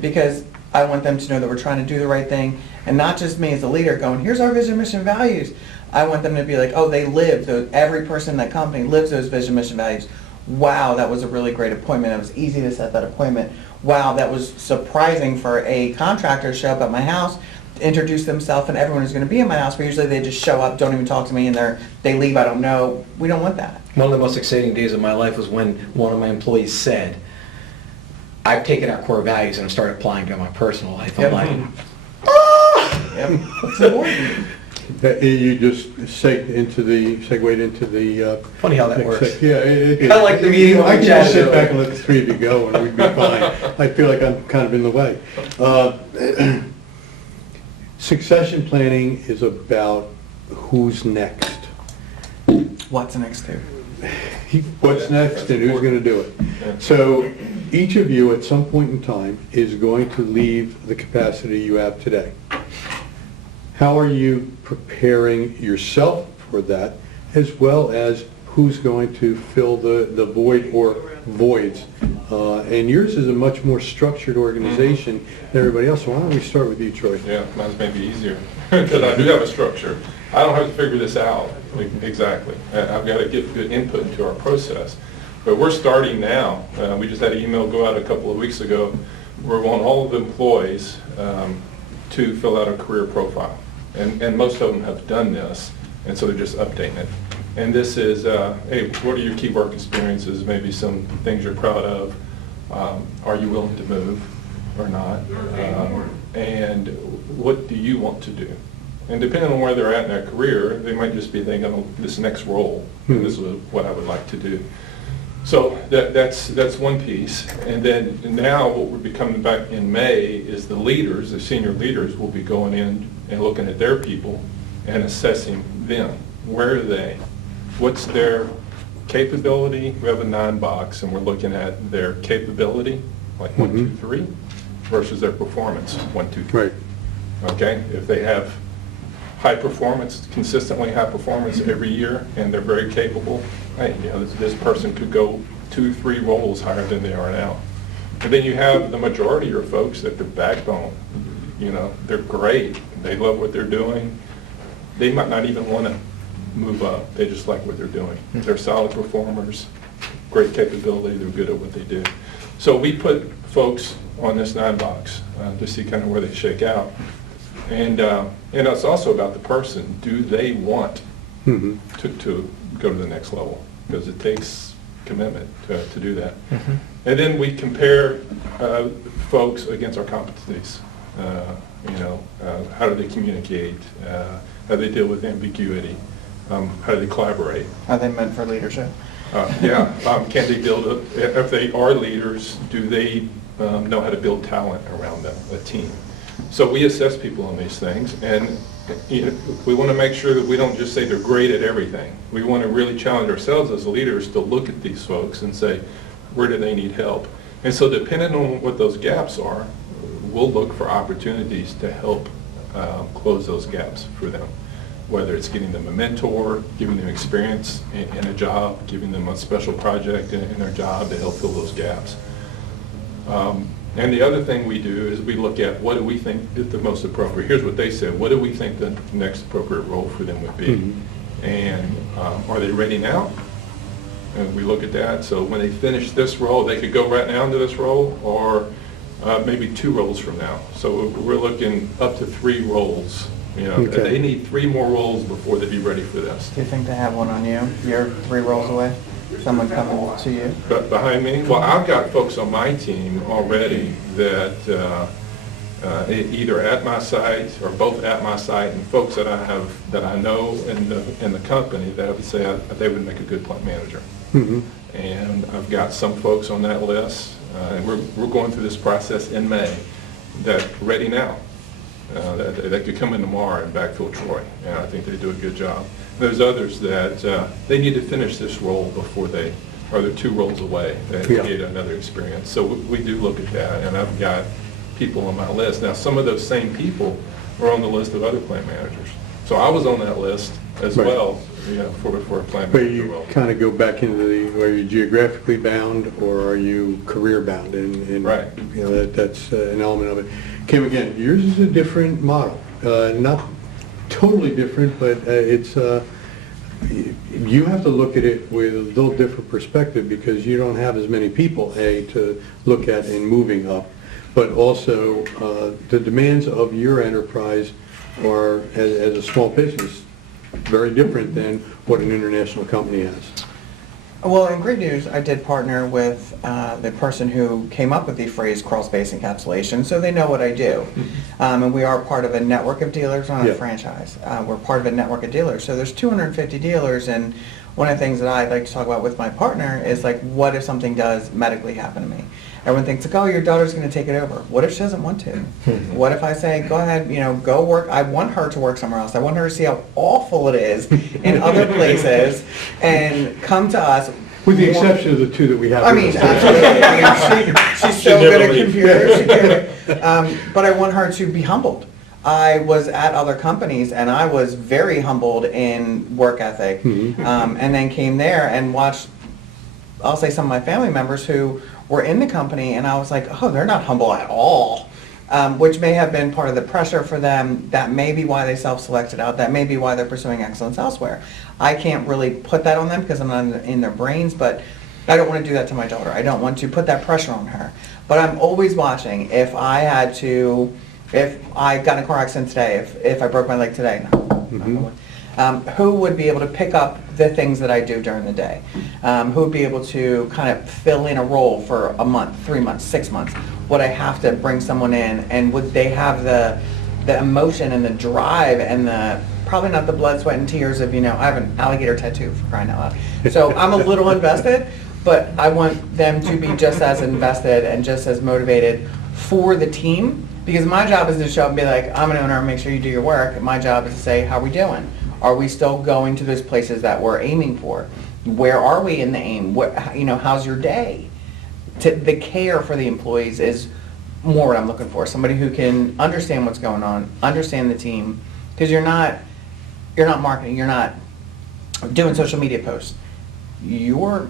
Because I want them to know that we're trying to do the right thing, and not just me as a leader going, here's our vision, mission, values. I want them to be like, oh, they live. Every person in that company lives those vision, mission, values. Wow, that was a really great appointment. It was easy to set that appointment. wow, that was surprising for a contractor to show up at my house, introduce themselves, and everyone is going to be in my house, but usually they just show up, don't even talk to me, and they leave, I don't know. We don't want that. One of the most exciting days of my life was when one of my employees said, I've taken our core values and I've started applying to my personal life. I'm Yep. like, Yep. It's important. You just segued into the. funny how that next works. sec- Yeah. I like the meeting when I we can just chatted sit back earlier. and let the three of you go and we'd be fine. I feel like I'm kind of in the way. Succession planning is about who's next. What's next to? What's next and who's going to do it. So each of you at some point in time is going to leave the capacity you have today. How are you preparing yourself for that, as well as who's going to fill the void or voids? And yours is a much more structured organization than everybody else. So why don't we start with you, Troy? Yeah, mine's maybe easier, because I do have a structure. I don't have to figure this out exactly. I've got to get good input into our process. But we're starting now. We just had an email go out a couple of weeks ago. We're on all of the employees to fill out a career profile. And most of them have done this, and so they're just updating it. And this is, hey, what are your key work experiences, maybe some things you're proud of? Are you willing to move or not? And what do you want to do? And depending on where they're at in their career, they might just be thinking, oh, this next role, and this is what I would like to do. So that's one piece. And then now what we're becoming back in May is the leaders, the senior leaders, will be going in and looking at their people and assessing them. Where are they? What's their capability? We have a 9-box, and we're looking at their capability, like 1, 2, 3, versus their performance, 1, 2, 3. Right. Okay? If they have high performance, consistently high performance every year, and they're very capable, hey, you know, this person could go 2, 3 roles higher than they are now. And then you have the majority of your folks that the backbone, you know, they're great. They love what they're doing. They might not even want to move up. They just like what they're doing. They're solid performers, great capability, they're good at what they do. So we put folks on this 9-box to see kind of where they shake out. And it's also about the person. Do they want to go to the next level? Because it takes commitment to do that. And then we compare folks against our competencies. How do they communicate? How do they deal with ambiguity? How do they collaborate? Are they meant for leadership? Can they build if they are leaders, do they know how to build talent around them, a team? So we assess people on these things, and we want to make sure that we don't just say they're great at everything. We want to really challenge ourselves as leaders to look at these folks and say, where do they need help? And so depending on what those gaps are, we'll look for opportunities to help close those gaps for them. Whether it's getting them a mentor, giving them experience in a job, giving them a special project in their job to help fill those gaps. And the other thing we do is we look at what do we think is the most appropriate. Here's what they said. What do we think the next appropriate role for them would be? And are they ready now? And we look at that. So when they finish this role, they could go right now into this role, or maybe 2 roles from now. So we're looking up to 3 roles. Okay. They need 3 more roles before they'd be ready for this. Do you think they have one on you? You're 3 roles away? Someone coming to you? But behind me, well, I've got folks on my team already that either at my site or both at my site, and folks that I know in the company that would say they would make a good plant manager. And I've got some folks on that list, and we're going through this process in May that ready now. They could come in tomorrow and backfill Troy, and I think they do a good job. There's others that they need to finish this role before they're 2 roles away. They get another experience. So we do look at that, and I've got people on my list. Now, some of those same people are on the list of other plant managers. So I was on that list as well, for a plant But manager you role. kind of go back into are you geographically bound or are you career bound? And Right. That's an element of it. Kim, again, yours is a different model. Not totally different, but it's you have to look at it with a little different perspective because you don't have as many people, to look at in moving up. But also, the demands of your enterprise are, as a small business, very different than what an international company has. Well, in great news, I did partner with the person who came up with the phrase crawl space encapsulation, so they know what I do. And we are part of a network of dealers, not a franchise. We're part of a network of dealers. So there's 250 dealers, and one of the things that I like to talk about with my partner is like, what if something does medically happen to me? Everyone thinks, like, oh, your daughter's going to take it over. What if she doesn't want to? What if I say, go ahead, go work? I want her to work somewhere else. I want her to see how awful it is in other places and come to us. With the exception of the two that we have. I mean, absolutely. I mean, she's so good at computers. But I want her to be humbled. I was at other companies and I was very humbled in work ethic, and then came there and watched, I'll say, some of my family members who were in the company, and I was like, oh, they're not humble at all, which may have been part of the pressure for them. That may be why they self-selected out. That may be why they're pursuing excellence elsewhere. I can't really put that on them because I'm not in their brains, but I don't want to do that to my daughter. I don't want to put that pressure on her. But I'm always watching. If I got in a car accident today, if I broke my leg today, who would be able to pick up the things that I do during the day? Who would be able to kind of fill in a role for a month, 3 months, 6 months? Would I have to bring someone in, and would they have the emotion and the drive and the, probably not the blood, sweat, and tears of, I have an alligator tattoo, for crying out loud. So I'm a little invested, but I want them to be just as invested and just as motivated for the team, because my job is to show up and be like, I'm an owner, and make sure you do your work. My job is to say, how are we doing? Are we still going to those places that we're aiming for? Where are we in the aim? How's your day? The care for the employees is more what I'm looking for. Somebody who can understand what's going on, understand the team, because you're not marketing, you're not doing social media posts. You're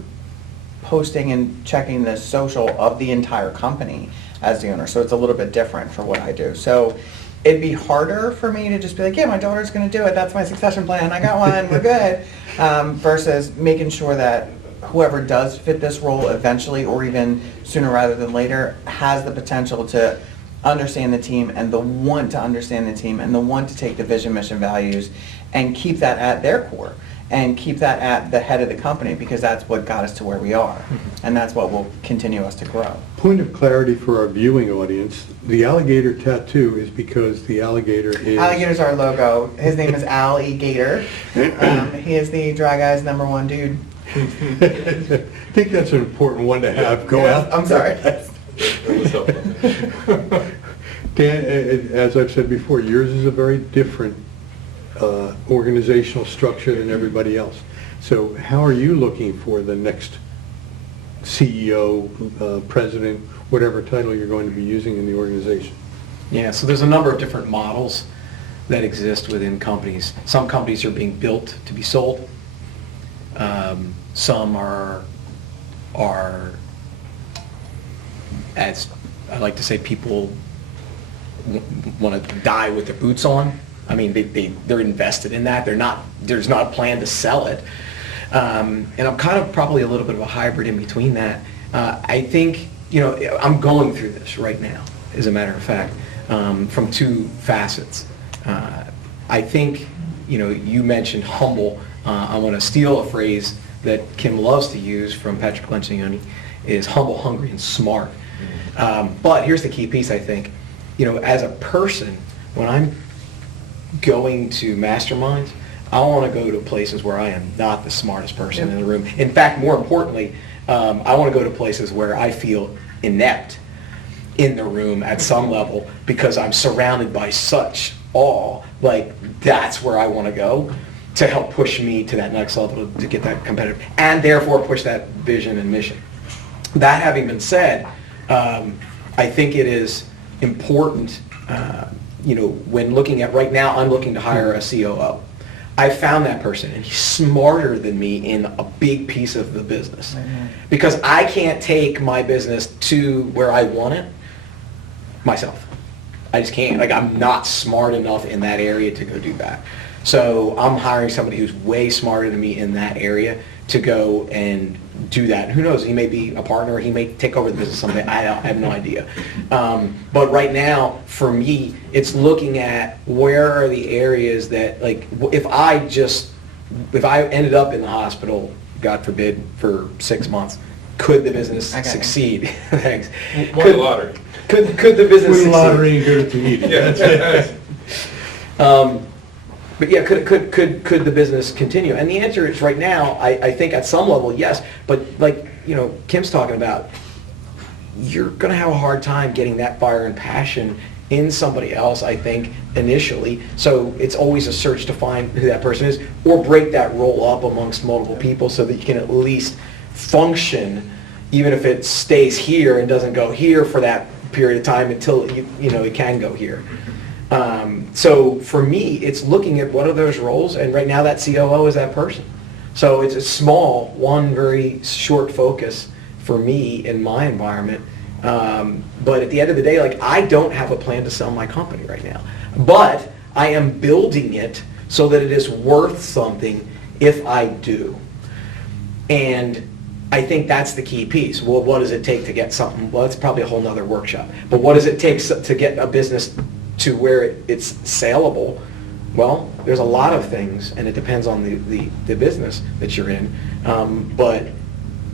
posting and checking the social of the entire company as the owner. So it's a little bit different for what I do. So it'd be harder for me to just be like, yeah, my daughter's going to do it. That's my succession plan. I got one. We're good. Versus making sure that whoever does fit this role eventually, or even sooner rather than later, has the potential to understand the team and the want to understand the team and the want to take the vision, mission, values and keep that at their core and keep that at the head of the company, because that's what got us to where we are. And that's what will continue us to grow. Point of clarity for our viewing audience, the alligator tattoo is because the alligator is... Alligator's our logo. His name is Al E. Gator. He is the Dry Guy's #1 dude. I think that's an important one to have go out. I'm sorry. Dan, as I've said before, yours is a very different organizational structure than everybody else. So how are you looking for the next CEO, president, whatever title you're going to be using in the organization? Yeah, so there's a number of different models that exist within companies. Some companies are being built to be sold. Some are, as I like to say, people want to die with their boots on. I mean, they're invested in that. There's not a plan to sell it. And I'm kind of probably a little bit of a hybrid in between that. I think, I'm going through this right now, as a matter of fact, from two facets. I think, you mentioned humble. I want to steal a phrase that Kim loves to use from Patrick Lencioni, is humble, hungry, and smart. But here's the key piece, I think. As a person, when I'm going to masterminds, I want to go to places where I am not the smartest person in the room. In fact, more importantly, I want to go to places where I feel inept in the room at some level, because I'm surrounded by such awe. Like, that's where I want to go to help push me to that next level, to get that competitive, and therefore push that vision and mission. That having been said, I think it is important, when looking at, right now, I'm looking to hire a COO. I found that person, and he's smarter than me in a big piece of the business. Because I can't take my business to where I want it myself. I just can't. Like, I'm not smart enough in that area to go do that. So I'm hiring somebody who's way smarter than me in that area to go and do that. Who knows, he may be a partner, he may take over the business someday, I have no idea. But right now, for me, it's looking at where are the areas that, like, if I ended up in the hospital, God forbid, for 6 months, could the business Okay. succeed? Thanks. Won the lottery. Could the business Win succeed? lottery and go to the meeting. That's it. But yeah, could the business continue? And the answer is right now, I think at some level, yes. But like, Kim's talking about, you're going to have a hard time getting that fire and passion in somebody else, I think, initially. So it's always a search to find who that person is, or break that role up amongst multiple people so that you can at least function, even if it stays here and doesn't go here for that period of time until it can go here. So for me, it's looking at what are those roles, and right now that COO is that person. So it's a small, one very short focus for me in my environment. But at the end of the day, like, I don't have a plan to sell my company right now, but I am building it so that it is worth something if I do. And I think that's the key piece. Well, what does it take to get something? Well, it's probably a whole nother workshop. But what does it take to get a business to where it's saleable? Well, there's a lot of things, and it depends on the business that you're in. But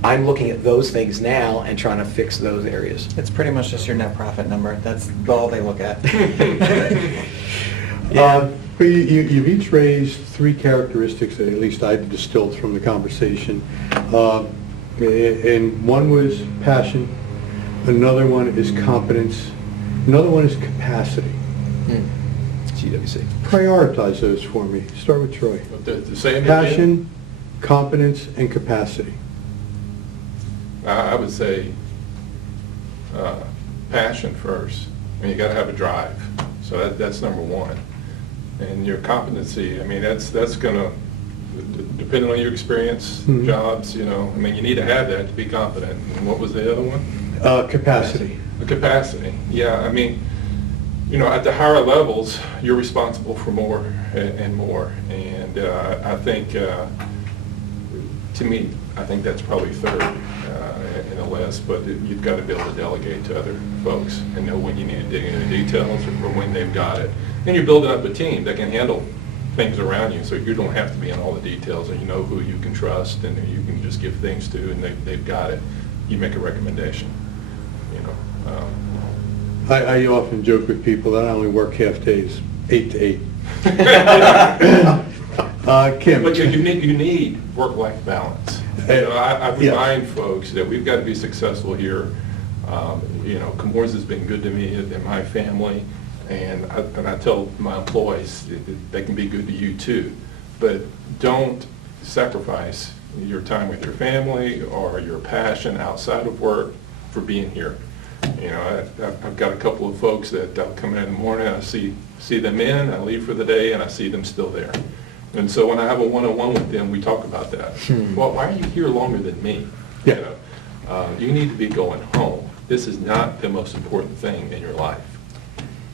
I'm looking at those things now and trying to fix those areas. It's pretty much just your net profit number. That's all they look at. But you've each raised three characteristics that at least I've distilled from the conversation. And one was passion, another one is competence, another one is capacity. GWC. Prioritize those for me. Start with Troy. The same Passion, competence, and capacity. I would say passion first. I mean, you got to have a drive. So that's number one. And your competency, I mean, that's going to, depending on your experience, Mhm. jobs, I mean, you need to have that to be competent. And what was the other one? Capacity. The capacity. Yeah, I mean, at the higher levels, you're responsible for more and more. And I think, to me, I think that's probably third in the list, but you've got to be able to delegate to other folks and know when you need to dig into the details or when they've got it. And you're building up a team that can handle things around you, so you don't have to be in all the details, and you know who you can trust and who you can just give things to, and they've got it. You make a recommendation, I often joke with people that I only work half days, 8 to 8. Kim. But you need work-life balance. I remind folks that we've got to be successful here. Chemours has been good to me and my family, and I tell my employees they can be good to you too. But don't sacrifice your time with your family or your passion outside of work for being here. I've got a couple of folks that I'll come in the morning, I see them in, I leave for the day, and I see them still there. And so when I have a one-on-one with them, we talk about that. Well, why are you here longer than me? Yeah. You need to be going home. This is not the most important thing in your life.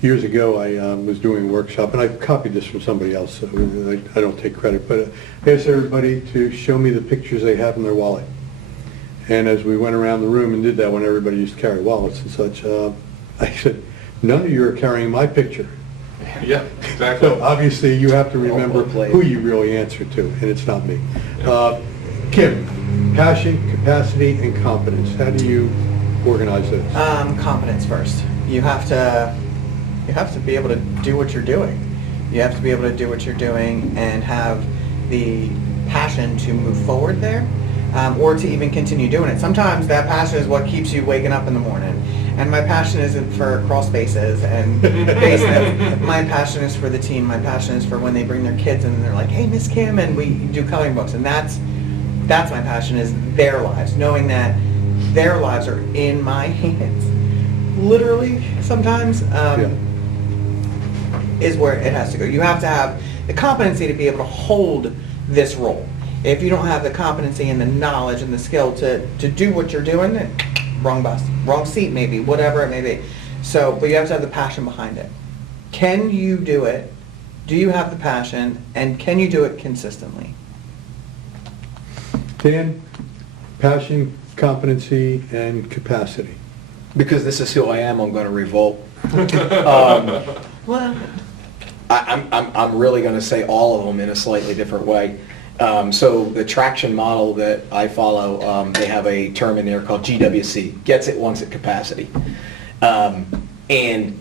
Years ago, I was doing a workshop, and I copied this from somebody else, so I don't take credit, but I asked everybody to show me the pictures they have in their wallet. And as we went around the room and did that when everybody used to carry wallets and such, I said, none of you are carrying my picture. Yeah, exactly. So obviously, you have to remember play. who you really answer to, and it's not me. Kim, passion, capacity, and competence. How do you organize those? Competence first. You have to be able to do what you're doing. You have to be able to do what you're doing and have the passion to move forward there, or to even continue doing it. Sometimes that passion is what keeps you waking up in the morning. And my passion isn't for crawl spaces and basements. My passion is for the team. My passion is for when they bring their kids in and they're like, hey, Miss Kim, and we do coloring books. And that's my passion, is their lives, knowing that their lives are in my hands. Literally, sometimes, is where it has to go. You have to have the competency to be able to hold this role. If you don't have the competency and the knowledge and the skill to do what you're doing, then wrong bus, wrong seat maybe, whatever it may be. So, but you have to have the passion behind it. Can you do it? Do you have the passion, and can you do it consistently? Dan, passion, competency, and capacity. Because this is who I am, I'm going to revolt. Well, I'm really going to say all of them in a slightly different way. So the traction model that I follow, they have a term in there called GWC, gets it, wants it, capacity. And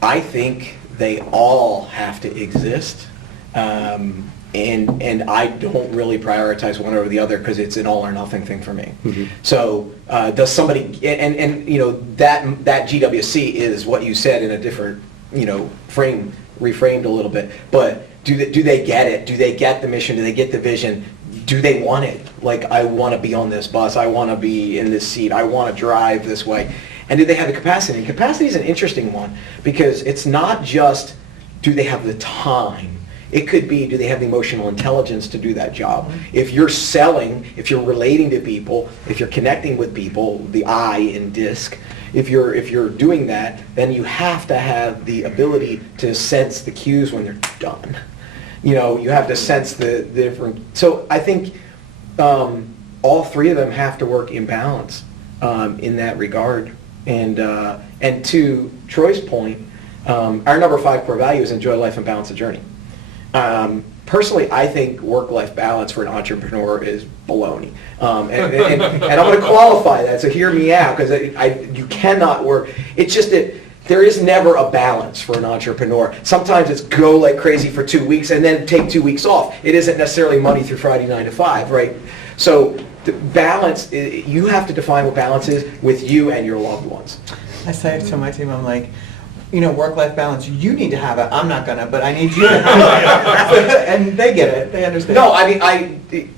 I think they all have to exist. And I don't really prioritize one over the other because it's an all or nothing thing for me. Mm-hmm. So does somebody, and you know, that GWC is what you said in a different, you know, frame, reframed a little bit, but do they get it? Do they get the mission? Do they get the vision? Do they want it? Like, I want to be on this bus. I want to be in this seat. I want to drive this way. And do they have the capacity? And capacity is an interesting one because it's not just do they have the time. It could be, do they have the emotional intelligence to do that job? If you're selling, if you're relating to people, if you're connecting with people, the I in DISC, if you're doing that, then you have to have the ability to sense the cues when they're done. You know, you have to sense the different. So I think all three of them have to work in balance in that regard. And to Troy's point, our number 5 core value is enjoy life and balance the journey. Personally, I think work-life balance for an entrepreneur is baloney. And I'm going to qualify that, so hear me out, because you cannot work. It's just that there is never a balance for an entrepreneur. Sometimes it's go like crazy for 2 weeks and then take 2 weeks off. It isn't necessarily Monday through Friday, 9 to 5, right? So the balance, you have to define what balance is with you and your loved ones. I say to my team, I'm like, you know, work-life balance, you need to have it. I'm not gonna, but I need you to have it. And they get it. They understand. No, I mean,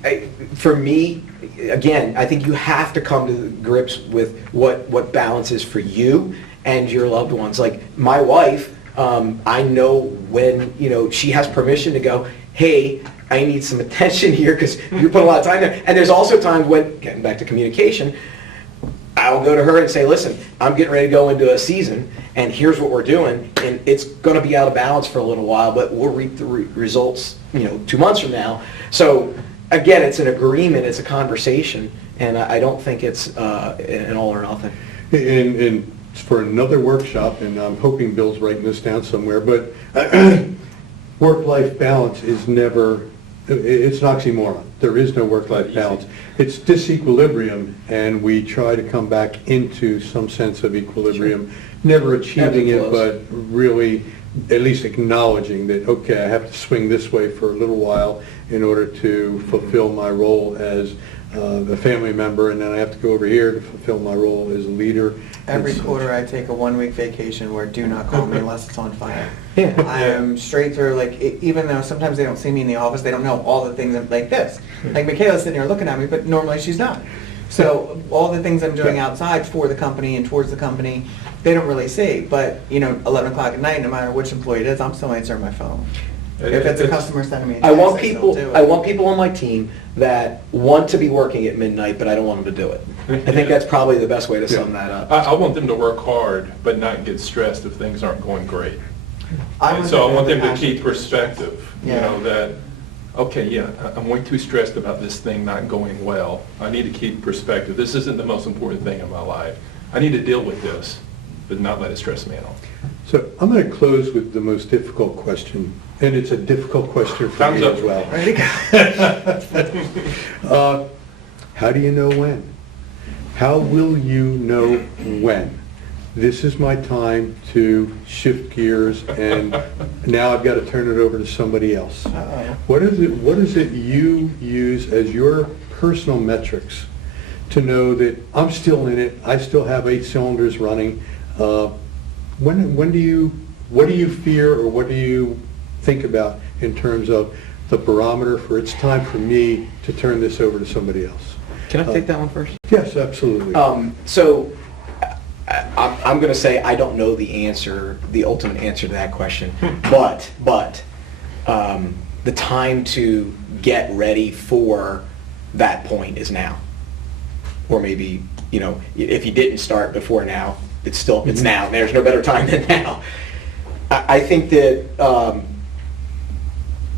I for me, again, I think you have to come to grips with what balance is for you and your loved ones. Like my wife, I know when, you know, she has permission to go, hey, I need some attention here because you put a lot of time there. And there's also times when, getting back to communication, I'll go to her and say, listen, I'm getting ready to go into a season, and here's what we're doing, and it's going to be out of balance for a little while, but we'll reap the results, you know, 2 months from now. So again, it's an agreement, it's a conversation, and I don't think it's an all or nothing. And for another workshop, and I'm hoping Bill's writing this down somewhere, but work-life balance is never, it's an oxymoron. There is no work-life balance. It's disequilibrium, and we try to come back into some sense of equilibrium, never achieving it, but really at least acknowledging that, okay, I have to swing this way for a little while in order to fulfill my role as a family member, and then I have to go over here to fulfill my role as a leader. Every quarter I take a 1-week vacation where do not call me unless it's on fire. Yeah. I am straight through, like, even though sometimes they don't see me in the office, they don't know all the things like this. Like Michaela's sitting here looking at me, but normally she's not. So all the things I'm doing outside for the company and towards the company, they don't really see. But, you know, 11 o'clock at night, no matter which employee it is, I'm still answering my phone. If it's a customer sending me a text, I want still do it. I want people on my team that want to be working at midnight, but I don't want them to do it. I think that's probably the best way to sum that up. I want them to work hard, but not get stressed if things aren't going great. I And so I want them to passion. keep perspective, you Yeah. know, that, okay, yeah, I'm way too stressed about this thing not going well. I need to keep perspective. This isn't the most important thing in my life. I need to deal with this, but not let it stress me out. So I'm going to close with the most difficult question, and it's a difficult question for Thumbs me up. as well. Ready to go. How do you know when? How will you know when? This is my time to shift gears, and now I've got to turn it over to somebody else. Uh-oh. What is it you use as your personal metrics to know that I'm still in it, I still have 8 cylinders running? When do you, what do you fear, or what do you think about in terms of the barometer for it's time for me to turn this over to somebody else? Can I take that one first? Yes, absolutely. So I'm going to say I don't know the answer, the ultimate answer to that question, but the time to get ready for that point is now. Or maybe, you know, if you didn't start before now, it's now. There's no better time than now. I think that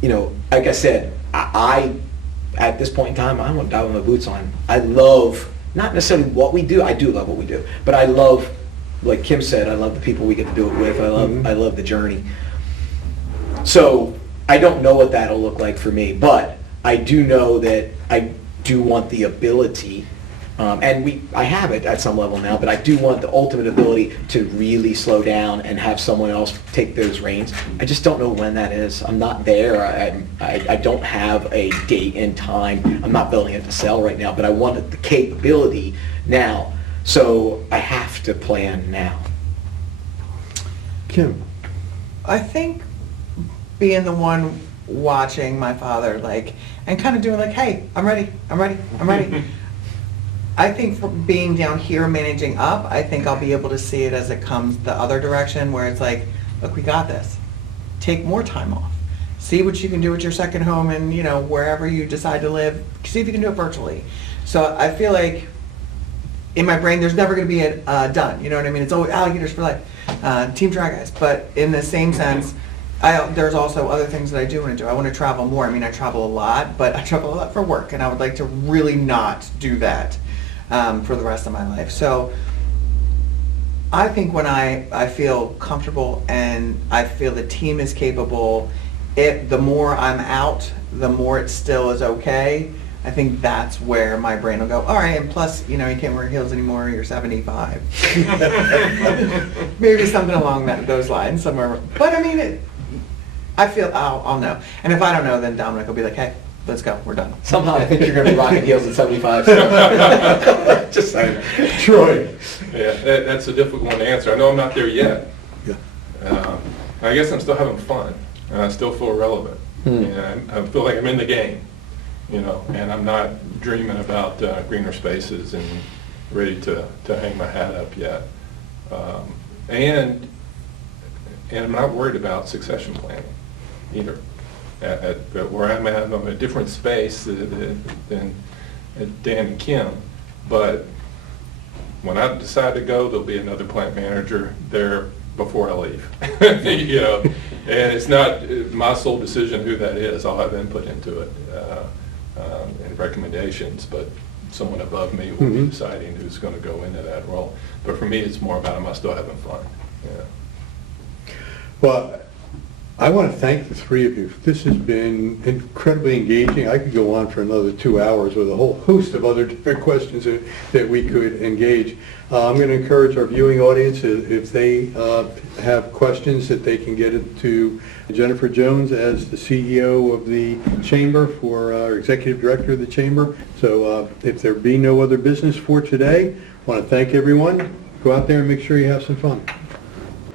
like I said, I at this point in time, I want to die with my boots on. I love, not necessarily what we do, I do love what we do, but I love, like Kim said, I love the people we get to do it with. I love the journey. So I don't know what that'll look like for me, but I do know that I do want the ability, and I have it at some level now, but I do want the ultimate ability to really slow down and have someone else take those reins. I just don't know when that is. I'm not there. I don't have a date and time. I'm not building it to sell right now, but I want the capability now. So I have to plan now. Kim? I think being the one watching my father, and kind of doing hey, I'm ready. I think from being down here managing up, I think I'll be able to see it as it comes the other direction, where it's look, we got this. Take more time off. See what you can do at your second home and, wherever you decide to live. See if you can do it virtually. So I feel like in my brain, there's never going to be a done. You know what I mean? It's always alligators for life, Team Dry Guys. But in the same sense, there's also other things that I do want to do. I want to travel more. I mean, I travel a lot, but I travel a lot for work, and I would like to really not do that for the rest of my life. So I think when I feel comfortable and I feel the team is capable, the more I'm out, the more it still is okay. I think that's where my brain will go, all right, and plus, you can't wear heels anymore, you're 75. Maybe something along those lines somewhere. But I mean, I feel, I'll know. And if I don't know, then Dominic will be like, hey, let's go, we're done. Somehow I think you're going to be rocking heels at 75. Just saying. Troy? Yeah, that's a difficult one to answer. I know I'm not there yet. Yeah. I guess I'm still having fun, and I still feel relevant. And I feel like I'm in the game, and I'm not dreaming about greener spaces and ready to hang my hat up yet. And I'm not worried about succession planning either. At where I'm at, I'm in a different space than Dan and Kim, but when I decide to go, there'll be another plant manager there before I leave. And it's not my sole decision who that is. I'll have input into it and recommendations, but someone above me will be deciding who's going to go into that role. But for me, it's more about, am I still having fun? Yeah. Well, I want to thank the three of you. This has been incredibly engaging. I could go on for another 2 hours with a whole host of other different questions that we could engage. I'm going to encourage our viewing audience, if they have questions, that they can get it to Jennifer Jones as the CEO of the Chamber, for our Executive Director of the Chamber. So if there be no other business for today, I want to thank everyone. Go out there and make sure you have some fun.